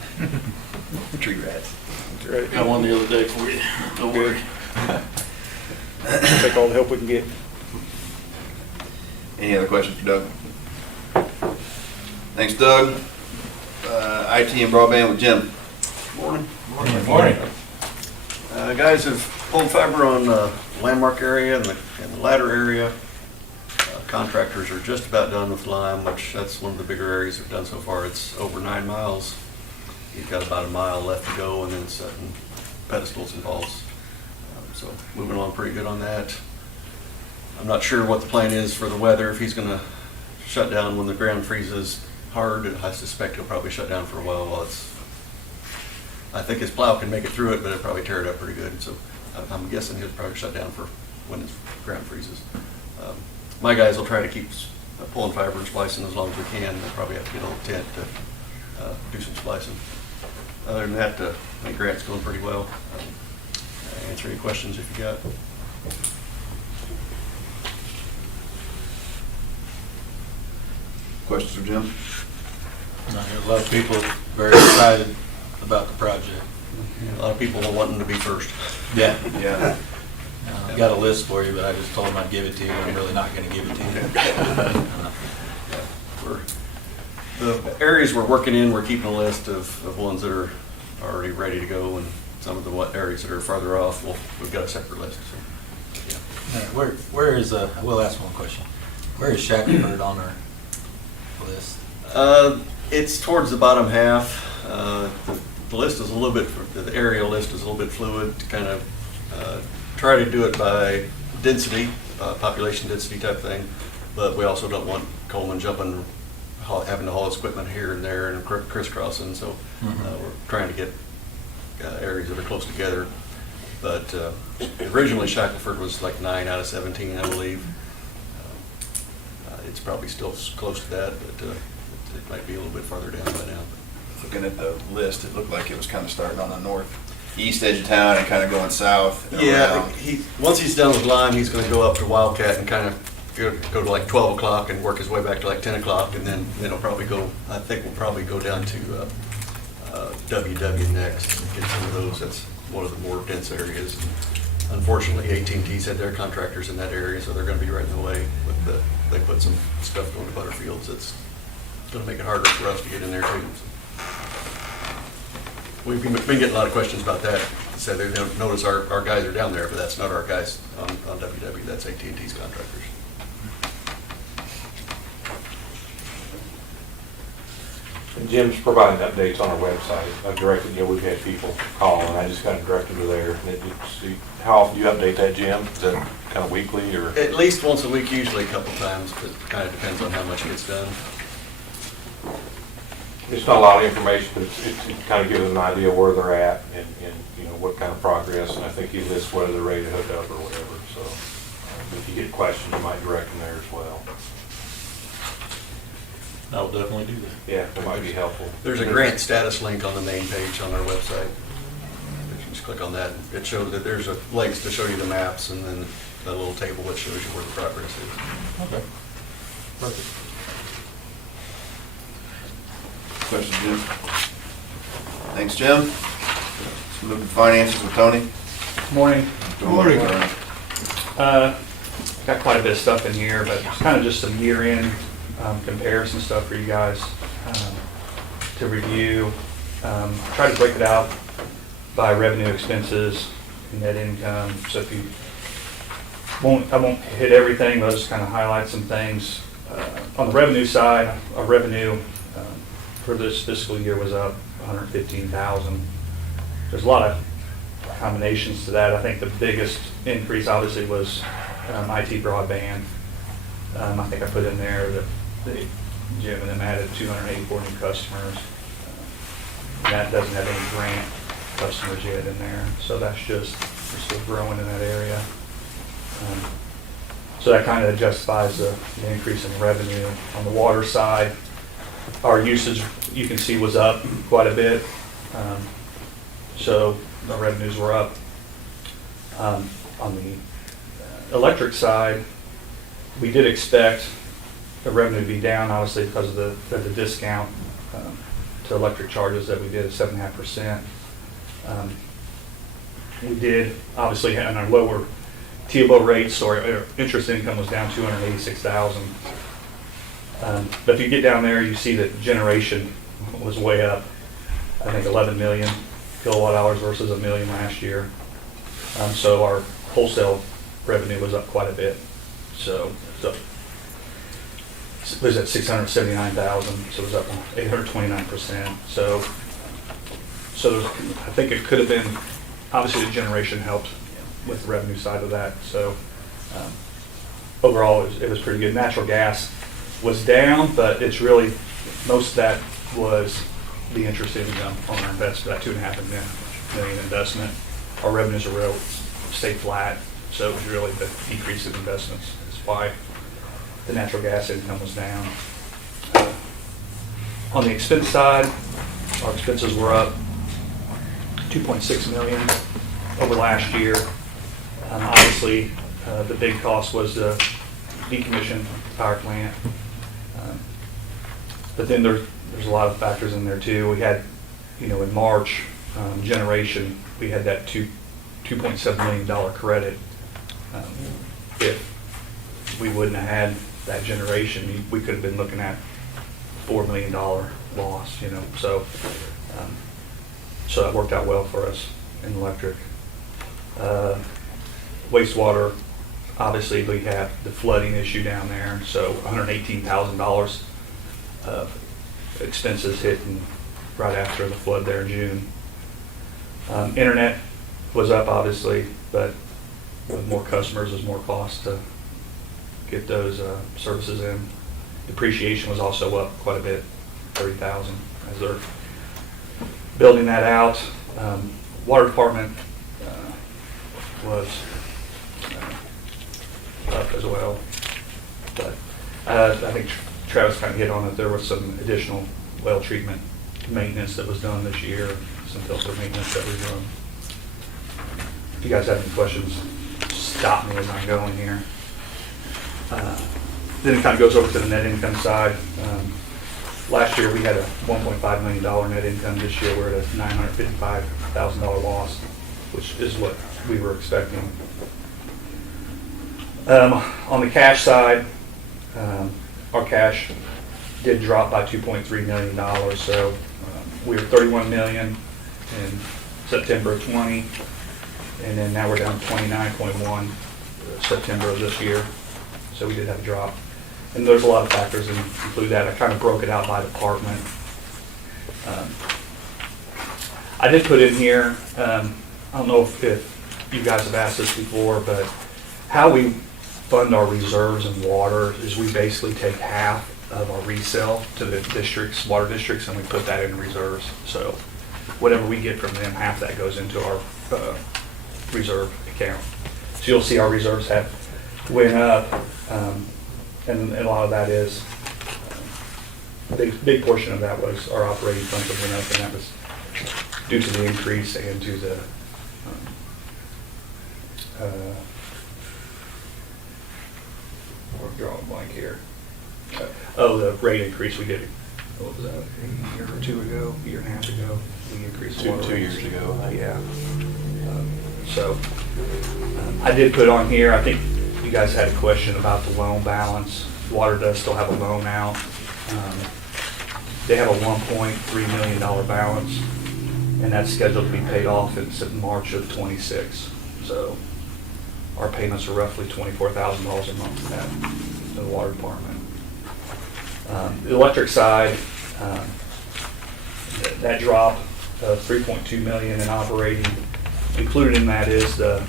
Tree rats. That's right. Got one the other day for you. Don't worry. We'll take all the help we can get. Any other questions for Doug? Thanks, Doug. IT and broadband with Jim. Morning. Morning. Guys have pulled fiber on the Landmark area and the ladder area. Contractors are just about done with Lime, which that's one of the bigger areas they've done so far. It's over 9 miles. You've got about a mile left to go, and then setting pedestals and balls. So moving along pretty good on that. I'm not sure what the plan is for the weather, if he's going to shut down when the ground freezes hard. I suspect he'll probably shut down for a while I think his plow can make it through it, but it'll probably tear it up pretty good. So I'm guessing he'll probably shut down for when the ground freezes. My guys will try to keep pulling fiber and splicing as long as we can. They'll probably have to get a little tent to do some splicing. Other than that, I think Grant's going pretty well. Answer any questions if you got. Questions for Jim? A lot of people very excited about the project. A lot of people are wanting to be first. Yeah. Yeah. I've got a list for you, but I just told them I'd give it to you. I'm really not going to give it to you. The areas we're working in, we're keeping a list of ones that are already ready to go, and some of the areas that are farther off, we've got a separate list. So, yeah. Where is, I will ask one question. Where is Shackelford on our list? It's towards the bottom half. The list is a little bit, the area list is a little bit fluid to kind of try to do it by density, population density type thing, but we also don't want Coleman having to haul his equipment here and there and crisscrossing, so we're trying to get areas that are close together. But originally Shackelford was like 9 out of 17, I believe. It's probably still close to that, but it might be a little bit farther down by now. Looking at the list, it looked like it was kind of starting on the northeast edge of town and kind of going south. and Yeah, around. once he's done with Lime, he's gonna go up to Wildcat and kind of go to like 12 o'clock and work his way back to like 10 o'clock, and then he'll probably go, I think we'll probably go down to WW next, and get some of those. That's one of the more dense areas. Unfortunately, AT&T's had their contractors in that area, so they're gonna be right in the way. They put some stuff going to Butterfields that's gonna make it harder for us to get in there too. We've been getting a lot of questions about that. So they don't notice our guys are down there, but that's not our guys on WW, that's AT&T's contractors. And Jim's providing updates on our website. I've directed, we've had people call, and I just kind of directed to there. And how often do you update that, Jim? Is that kind of weekly, or? At least once a week, usually a couple times, but it kind of depends on how much gets done. It's not a lot of information, but it kind of gives them an idea where they're at and what kind of progress. And I think he lists whether they're ready to hook up or whatever. So if you get questions, you might direct them there as well. I will definitely do that. Yeah, that might be helpful. There's a grant status link on the main page on our website. You just click on that. It shows that there's a links to show you the maps and then a little table that shows you where the progress is. Okay. Perfect. Question, Jim? Thanks, Jim. Let's move to finances with Tony. Morning. Good morning. Got quite a bit of stuff in here, but it's kind of just some year-end comparison stuff for you guys to review. Try to break it out by revenue, expenses, and net income. So if you I won't hit everything, but I'll just kind of highlight some things. On the revenue side, our revenue for this fiscal year was up $115,000. There's a lot of combinations to that. I think the biggest increase obviously was IT broadband. I think I put in there that Jim and them added 284 new customers. That doesn't have any grant customers yet in there, so that's just, we're still growing in that area. So that kind of justifies the increase in revenue. On the water side, our usage, you can see, was up quite a bit. So our revenues were up. On the electric side, we did expect the revenue to be down, obviously, because of the discount to electric charges that we did at 7.5%. We did, obviously, on our lower TILO rates, so our interest income was down $286,000. But if you get down there, you see that generation was way up. I think 11 million kilowatt hours versus a million last year. So our wholesale revenue was up quite a bit. So it was at 679,000, so it was up 829%. So I think it could have been, obviously the generation helped with the revenue side of that. So overall, it was pretty good. Natural gas was down, but it's really, most of that was the interest income on our investment, that $2.5 million investment. Our revenues are stayed flat, so it was really the decrease in investments. That's why the natural gas income was down. On the expense side, our expenses were up $2.6 million over last year. Obviously, the big cost was the decommissioned power plant. But then there's a lot of factors in there too. We had, in March, generation, we had that $2.7 million credit. If we wouldn't have had that generation, we could have been looking at $4 million loss, So that worked out well for us in electric. Wastewater, obviously we have the flooding issue down there, so $118,000 of expenses hitting right after the flood there in June. Internet was up, obviously, but with more customers, there's more cost to get those services in. Depreciation was also up quite a bit, $30,000, as they're building that out. Water department was up as well, but I think Travis kind of hit on it. There was some additional well treatment maintenance that was done this year, some filter maintenance that we're doing. If you guys have any questions, stop me as I'm going here. Then it kind of goes over to the net income side. Last year we had a $1.5 million net income. This year we're at a $955,000 loss, which is what we were expecting. On the cash side, our cash did drop by $2.3 million. So we were $31 million in September of 20, and then now we're down to 29.1 September of this year. So we did have a drop. And there's a lot of factors that include that. I kind of broke it out by department. I did put in here, I don't know if you guys have asked this before, but how we fund our reserves in water is we basically take half of our resale to the districts, water districts, and we put that in reserves. So whatever we get from them, half that goes into our reserve account. So you'll see our reserves have went up, and a lot of that is, a big portion of that was our operating funds that went up, and that was due to the increase and to the we're drawing a blank here. Oh, the rate increase we did, what was that, a year or two ago, a year and a half ago? We increased water Two rates. years ago, I think. Yeah. So, I did put on here, I think you guys had a question about the loan balance. Water does still have a loan out. They have a $1.3 million balance, and that's scheduled to be paid off in March of '26. So our payments are roughly $24,000 a month for that, in the water department. The electric side, that drop of $3.2 million in operating, included in that is the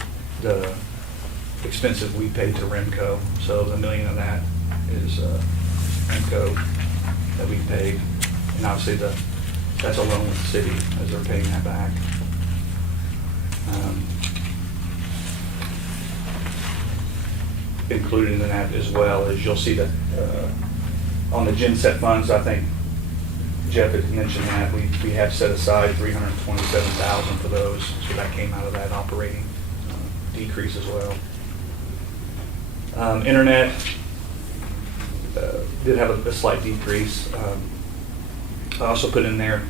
expenses we paid to Remco. So the $1 million of that is Remco that we paid. And obviously that's a loan with the city as they're paying that back. Included in that as well is you'll see that on the GenSet funds, I think Jeff had mentioned that we have set aside $327,000 for those, so that came out of that operating decrease as well. Internet did have a slight decrease. I also put in there,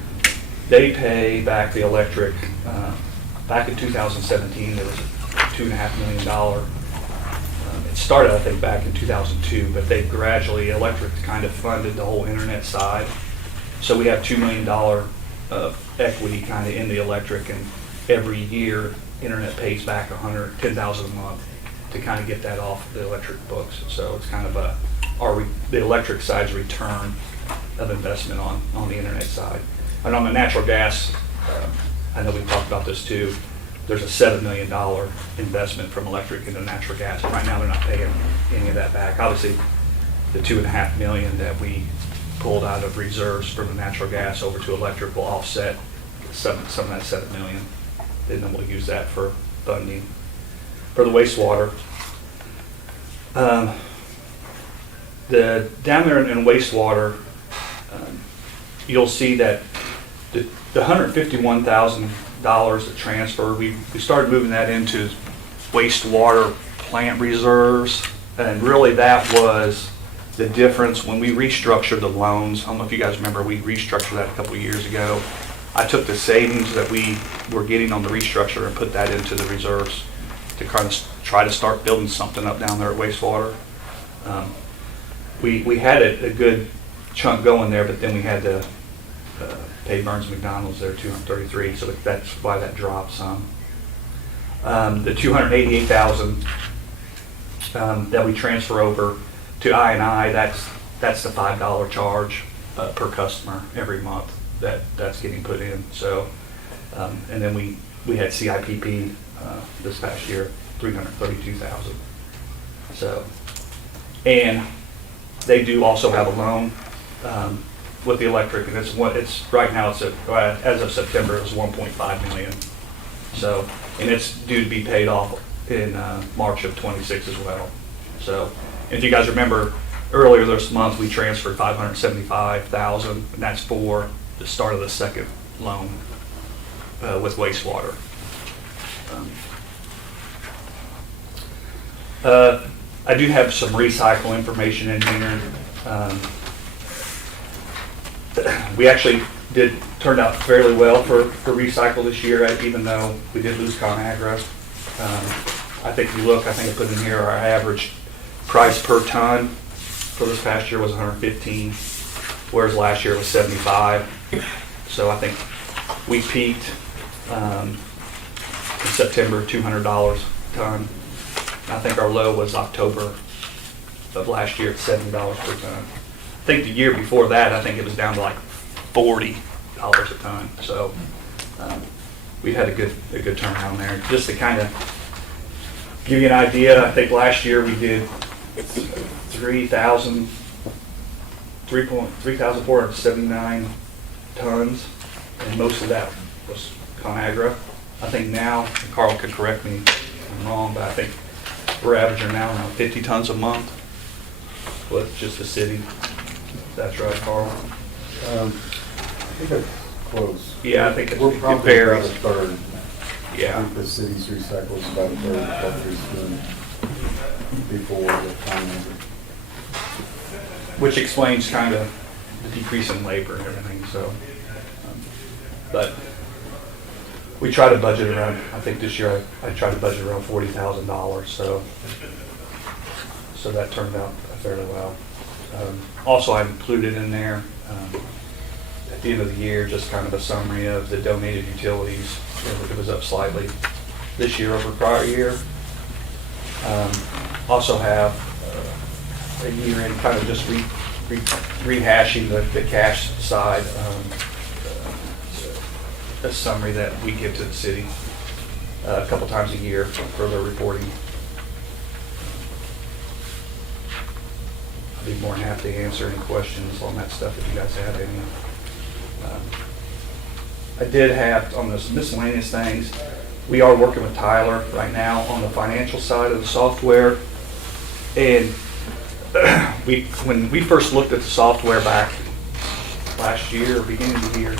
they pay back the electric. Back in 2017, there was a $2.5 million. It started, I think, back in 2002, but they gradually, electric kind of funded the whole internet side. So we have $2 million equity kind of in the electric, and every year, internet pays back $110,000 a month to kind of get that off the electric books. So it's kind of the electric side's return of investment on the internet side. And on the natural gas, I know we've talked about this too, there's a $7 million investment from electric into natural gas. Right now, they're not paying any of that back. Obviously, the $2.5 million that we pulled out of reserves from the natural gas over to electric will offset some of that $7 million. And then we'll use that for funding. For the wastewater, down there in wastewater, you'll see that the $151,000 to transfer, we started moving that into wastewater plant reserves, and really that was the difference when we restructured the loans. I don't know if you guys remember, we restructured that a couple of years ago. I took the savings that we were getting on the restructure and put that into the reserves to kind of try to start building something up down there at wastewater. We had a good chunk going there, but then we had to pay Burns McDonald's there $233, so that's why that dropped some. The $288,000 that we transfer over to I&I, that's the $5 charge per customer every month that's getting put in. So, and then we had CIPP this past year, $332,000. So, and they do also have a loan with the electric, and it's right now it's as of September it was $1.5 million. So, and it's due to be paid off in March of '26 as well. So, if you guys remember earlier this month we transferred $575,000, and that's for the start of the second loan with wastewater. I do have some recycle information in here. We actually turned out fairly well for recycle this year, even though we did lose ConAgra. I think if you look, I think I put in here our average price per ton for this past year was 115, whereas last year it was 75. So I think we peaked in September, $200 a ton. I think our low was October of last year at $70 per ton. I think the year before that, I think it was down to like $40 a ton. So we've had a good turnaround there. Just to kind of give you an idea, I think last year we did 3,479 tons, and most of that was ConAgra. I think now, and Carl could correct me if I'm wrong, but I think we're averaging now around 50 tons a month with just the city. That's right, Carl? I think that's close. Yeah, I think We're it probably about varies. a third. I Yeah. think the city's recycles about a third of what they're spending before the time limit. Which explains kind of the decrease in labor and everything, so. But we try to budget around, I think this year I tried to budget around $40,000, so that turned out fairly well. Also, I included in there, at the end of the year, just kind of a summary of the donated utilities. It was up slightly this year over prior year. Also have a year in kind of just rehashing the cash side, a summary that we give to the city a couple times a year for their reporting. I'd be more than happy to answer any questions on that stuff if you guys have any. I did have, on those miscellaneous things, we are working with Tyler right now on the financial side of the software. And when we first looked at the software back last year, beginning of the year,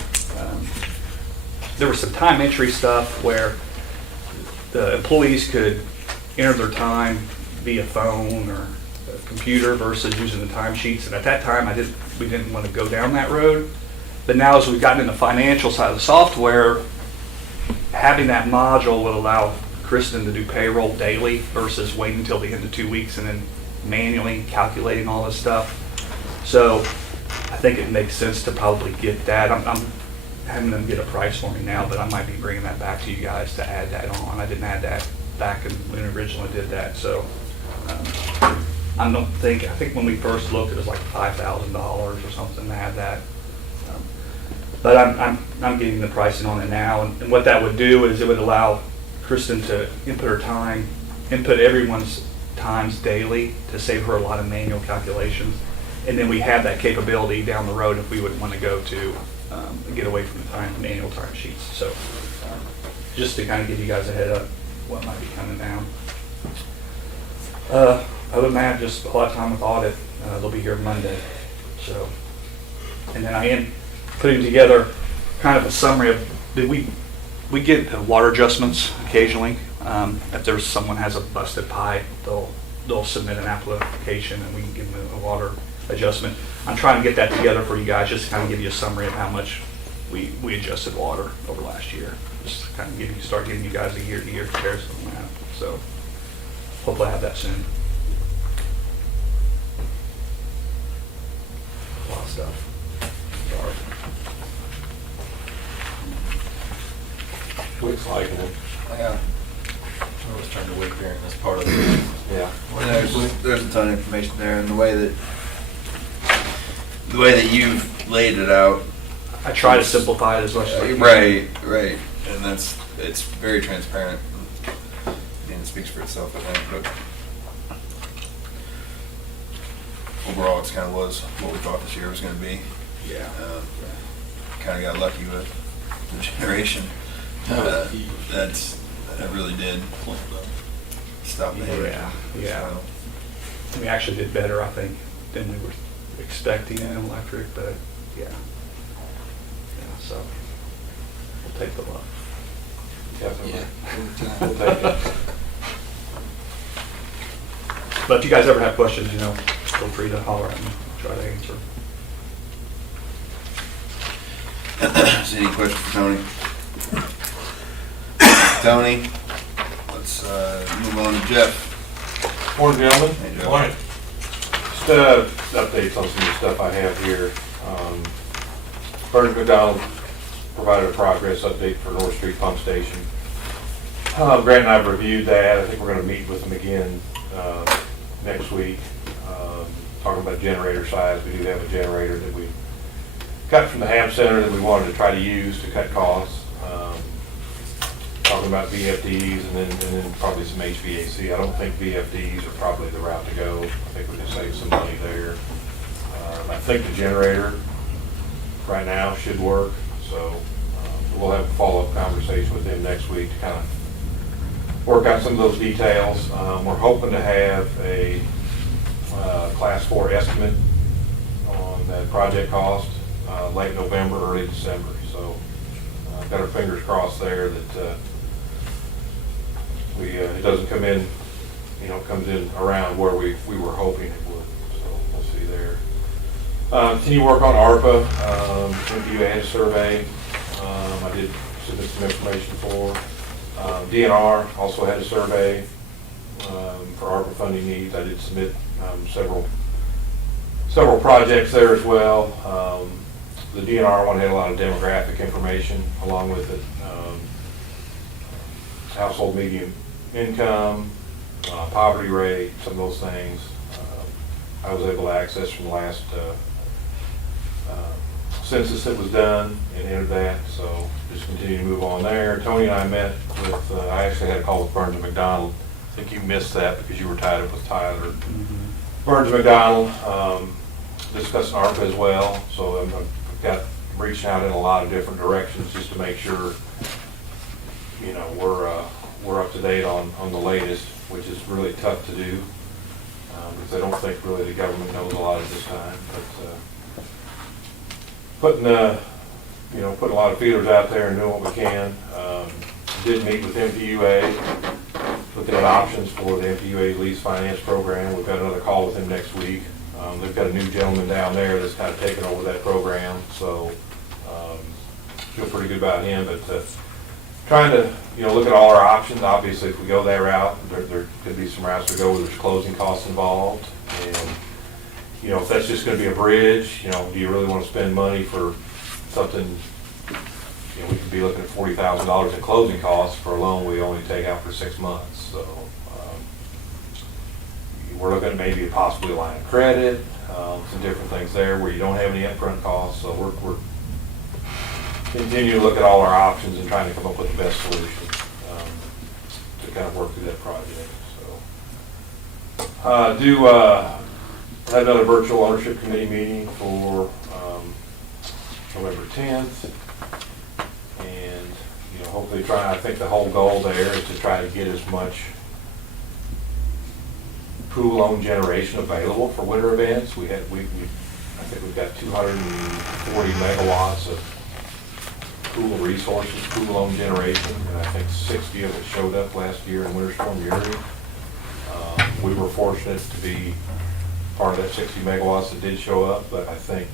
there was some time entry stuff where the employees could enter their time via phone or a computer versus using the timesheets. And at that time, we didn't want to go down that road. But now as we've gotten in the financial side of the software, having that module would allow Kristen to do payroll daily versus waiting until the end of 2 weeks and then manually calculating all this stuff. So I think it makes sense to probably get that. I'm having them get a price for me now, but I might be bringing that back to you guys to add that on. I didn't add that back when we originally did that. So I think when we first looked, it was like $5,000 or something to add that. But I'm getting the pricing on it now, and what that would do is it would allow Kristen to input everyone's times daily to save her a lot of manual calculations, and then we have that capability down the road if we would want to go to get away from the manual time sheets. So just to kind of give you guys a head up what might be coming down. Other than that, just a lot of time with audit. They'll be here Monday. So, and then I am putting together kind of a summary of, we get water adjustments occasionally. If someone has a busted pipe, they'll submit an application and we can give them a water adjustment. I'm trying to get that together for you guys, just to kind of give you a summary of how much we adjusted water over last year. Just to kind of start giving you guys a year-to-year comparison on that. So hopefully I have that soon. A lot of stuff. Sorry. Looks like it. Yeah. I was trying to wait there, and that's part of it. Yeah. Well, there's a ton of information there, and the way that you've laid it out. I try to simplify it as much as I can. Right, and it's very transparent, and it speaks for itself, I think, but overall, it's kind of was what we thought this year was gonna be. Yeah. Kind of got lucky with the generation. That really did stop the hemorrhage. Yeah. So, We actually did better, I think, than we were expecting in electric, but yeah. So we'll take the luck. Definitely. Yeah. We'll take it. But if you guys ever have questions, feel free to holler at me. Try to answer. Is there any questions for Tony? Tony, let's move on to Jeff. Morning, gentlemen. Hey, Jeff. Morning. Just updates on some of the stuff I have here. Vernon McDonald provided a progress update for North Street Pump Station. Grant and I have reviewed that. I think we're going to meet with them again next week. Talking about generator size, we do have a generator that we cut from the Ham Center that we wanted to try to use to cut costs. Talking about VFDs and then probably some HVAC. I don't think VFDs are probably the route to go. I think we can save some money there. I think the generator right now should work, so we'll have a follow-up conversation with them next week to kind of work out some of those details. We're hoping to have a Class 4 estimate on that project cost late November, early December. So got our fingers crossed there that it doesn't come in, it comes in around where we were hoping it would, so we'll see there. Continue work on ARPA, MMU had a survey, I did submit some information for. DNR also had a survey for ARPA funding needs. I did submit several projects there as well. The DNR one had a lot of demographic information along with it. Household median income, poverty rate, some of those things. I was able to access from the last census that was done and entered that, so just continue to move on there. Tony and I met with, I actually had a call with Burns and McDonald. I think you missed that because you were tied up with Tyler. Burns and McDonald, discussing ARPA as well, so I've got reaching out in a lot of different directions just to make sure, we're up to date on the latest, which is really tough to do, because I don't think really the government knows a lot at this time, but putting a lot of feelers out there and doing what we can. Did meet with MPUA, looking at options for the MPUA lease finance program. We've got another call with him next week. They've got a new gentleman down there that's kind of taken over that program, so feel pretty good about him. But trying to look at all our options. Obviously, if we go that route, there could be some routes to go where there's closing costs involved, and if that's just going to be a bridge, do you really want to spend money for something? We could be looking at $40,000 in closing costs for a loan we only take out for 6 months. So we're looking at maybe possibly a line of credit, some different things there where you don't have any upfront costs. So we're continuing to look at all our options and trying to come up with the best solution to kind of work through that project. So had another virtual ownership committee meeting for November 10th. And, hopefully I think the whole goal there is to try to get as much pool loan generation available for winter events. I think we've got 240 megawatts of pool resources, pool loan generation, and I think 60 of it showed up last year in Winter Storm Uri. We were fortunate to be part of that 60 megawatts that did show up, but I think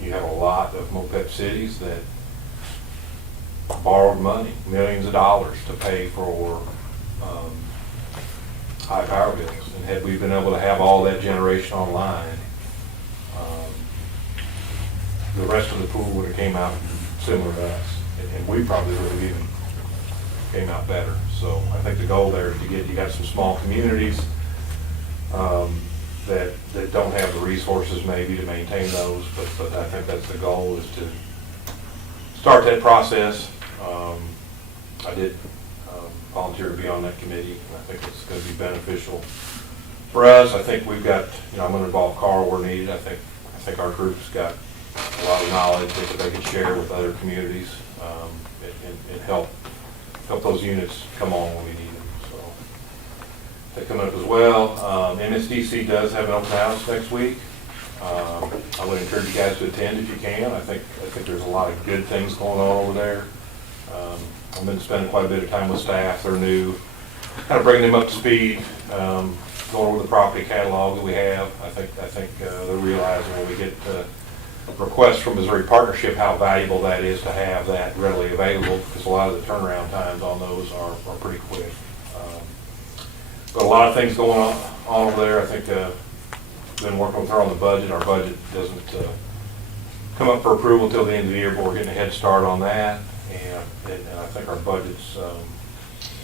you have a lot of MOPEP cities that borrowed money, millions of dollars, to pay for high power bills. And had we been able to have all that generation online, the rest of the pool would have came out similar to us, and we probably would have even came out better. So I think the goal there is to you got some small communities that don't have the resources maybe to maintain those, but I think that's the goal, is to start that process. I did volunteer to be on that committee, and I think it's going to be beneficial for us. I think we've got, I'm going to involve Carl where needed. I think our group's got a lot of knowledge that they can share with other communities and help those units come on when we need them. So they come up as well. MSDC does have an open house next week. I would encourage you guys to attend if you can. I think there's a lot of good things going on over there. I've been spending quite a bit of time with staff. They're new, kind of bringing them up to speed, going over the property catalog that we have. I think they're realizing when we get requests from Missouri Partnership how valuable that is to have that readily available, because a lot of the turnaround times on those are pretty quick. But a lot of things going on over there. I think been working with her on the budget. Our budget doesn't come up for approval until the end of the year, but we're getting a head start on that. And I think our budget's,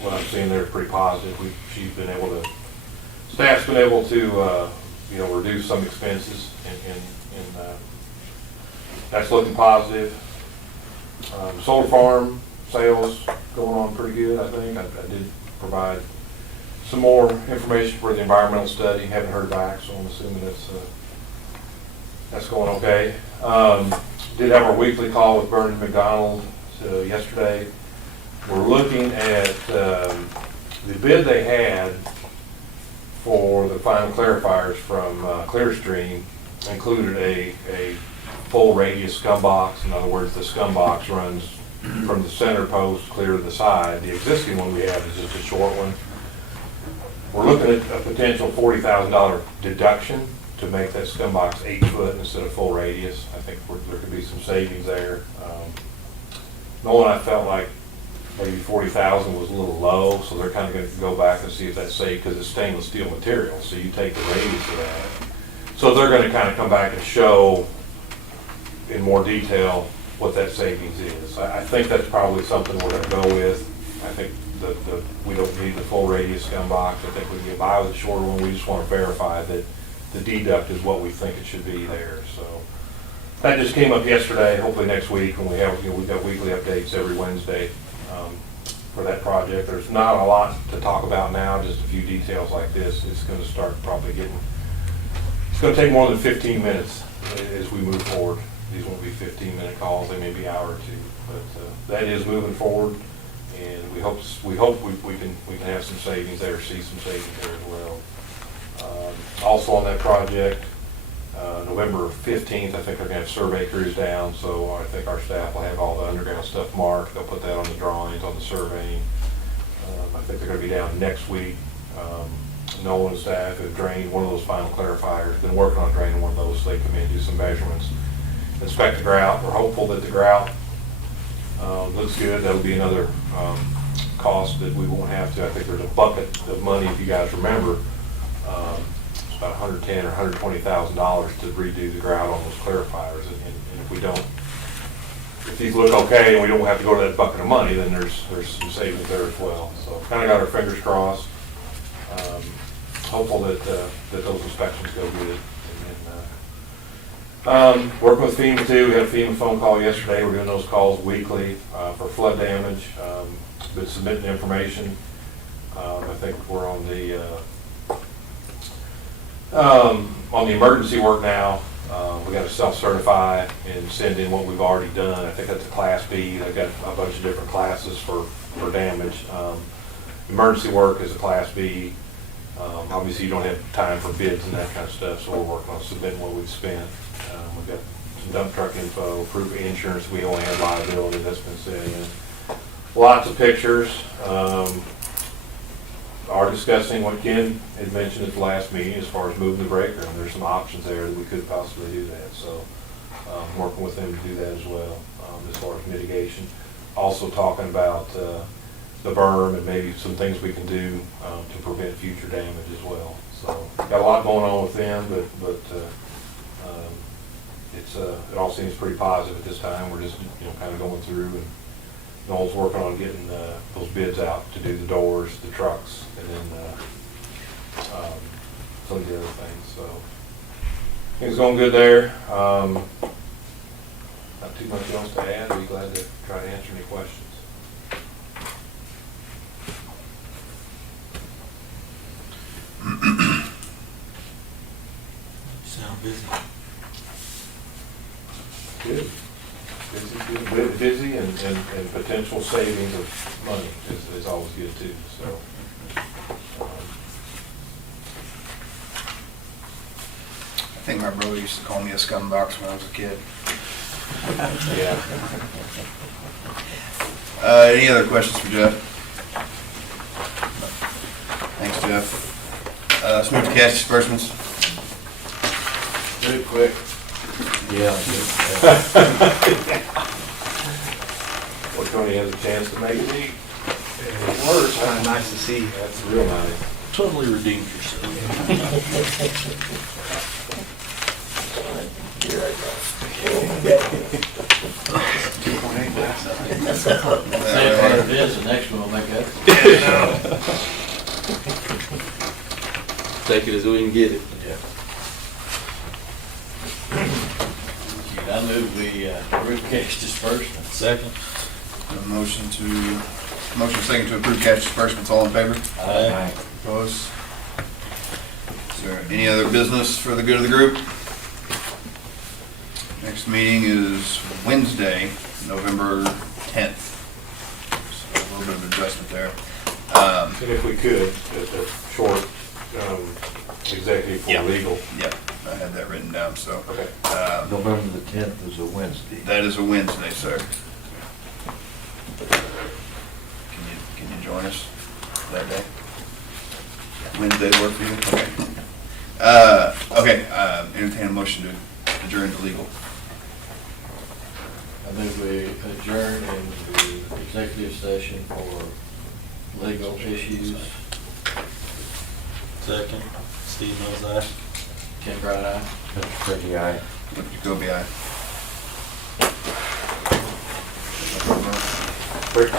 what I'm seeing there is pretty positive. Staff's been able to, reduce some expenses, and that's looking positive. Solar farm sales going on pretty good, I think. I did provide some more information for the environmental study. Haven't heard back, so I'm assuming that's going okay. Did have our weekly call with Burns and McDonald yesterday. We're looking at the bid they had for the final clarifiers from Clearstream included a full radius scum box. In other words, the scum box runs from the center post clear to the side. The existing one we have is just a short one. We're looking at a potential $40,000 deduction to make that scum box 8 foot instead of full radius. I think there could be some savings there. Nolan, I felt like maybe 40,000 was a little low, so they're kind of going to go back and see if that's safe because it's stainless steel material. So you take the radius of that. So they're going to kind of come back and show in more detail what that savings is. I think that's probably something we're going to go with. I think we don't need the full radius scum box. I think we can get by with the shorter one. We just want to verify that the deduct is what we think it should be there. So that just came up yesterday. Hopefully next week when we have, we've got weekly updates every Wednesday for that project. There's not a lot to talk about now, just a few details like this. It's going to start probably getting, it's going to take more than 15 minutes as we move forward. These won't be 15-minute calls, they may be an hour or two, but that is moving forward, and we hope we can have some savings there, see some savings there as well. Also on that project, November 15th, I think they're going to have survey crews down, so I think our staff will have all the underground stuff marked. They'll put that on the drawings, on the surveying. I think they're going to be down next week. Nolan and staff have drained one of those final clarifiers, been working on draining one of those, so they come in and do some measurements. Inspect the grout. We're hopeful that the grout looks good. That'll be another cost that we won't have to. I think there's a bucket of money, if you guys remember, it's about $110,000 or $120,000 to redo the grout on those clarifiers. And if we don't, if these look okay and we don't have to go to that bucket of money, then there's some savings there as well. So kind of got our fingers crossed. Hopeful that those inspections go good. Working with FEMA too. We had a FEMA phone call yesterday. We're doing those calls weekly for flood damage. Been submitting information. I think we're on the emergency work now. We got to self-certify and send in what we've already done. I think that's a Class B. They've got a bunch of different classes for damage. Emergency work is a Class B. Obviously, you don't have time for bids and that kind of stuff, so we're working on submitting what we've spent. We've got some dump truck info, proof of insurance, we only have liability that's been sent in. Lots of pictures. Are discussing what Ken had mentioned at the last meeting as far as moving the breaker, and there's some options there that we could possibly do that. So working with them to do that as well as far as mitigation. Also talking about the berm and maybe some things we can do to prevent future damage as well. So got a lot going on with them, but it all seems pretty positive at this time. We're just kind of going through, and Noel's working on getting those bids out to do the doors, the trucks, and then some of the other things. So things going good there. Not too much else to add. I'd be glad to try to answer any questions. Sound busy. Good. Busy and potential savings of money is always good too. So I think my brother used to call me a scum box when I was a kid. yeah. Any other questions for Jeff? Thanks, Jeff. Let's move to cash disbursements. Do it quick. Yeah. Well, Tony has a chance to make it eat. Worse, kind of nice to see. That's real nice. Totally redeemed yourself. Say what it is, the next one will make that. Take it as we can get it. I move we approve cash disbursement. Second. Motion second to approve cash disbursements. All in favor? Aye. Opposed? Is there any other business for the good of the group? Next meeting is Wednesday, November 10th. So a little bit of adjustment there. And if we could, just a short executive for legal. Yep, I had that written down, so. Okay. November the 10th is a Wednesday. That is a Wednesday, sir. Can you join us that day? Wednesday work for you? Okay. Entertain a motion to adjourn to legal. I move we adjourn into executive session for legal issues. Second, Steve knows that. Ken Bright, aye. Pretty aye. Jacoby, aye. Quick,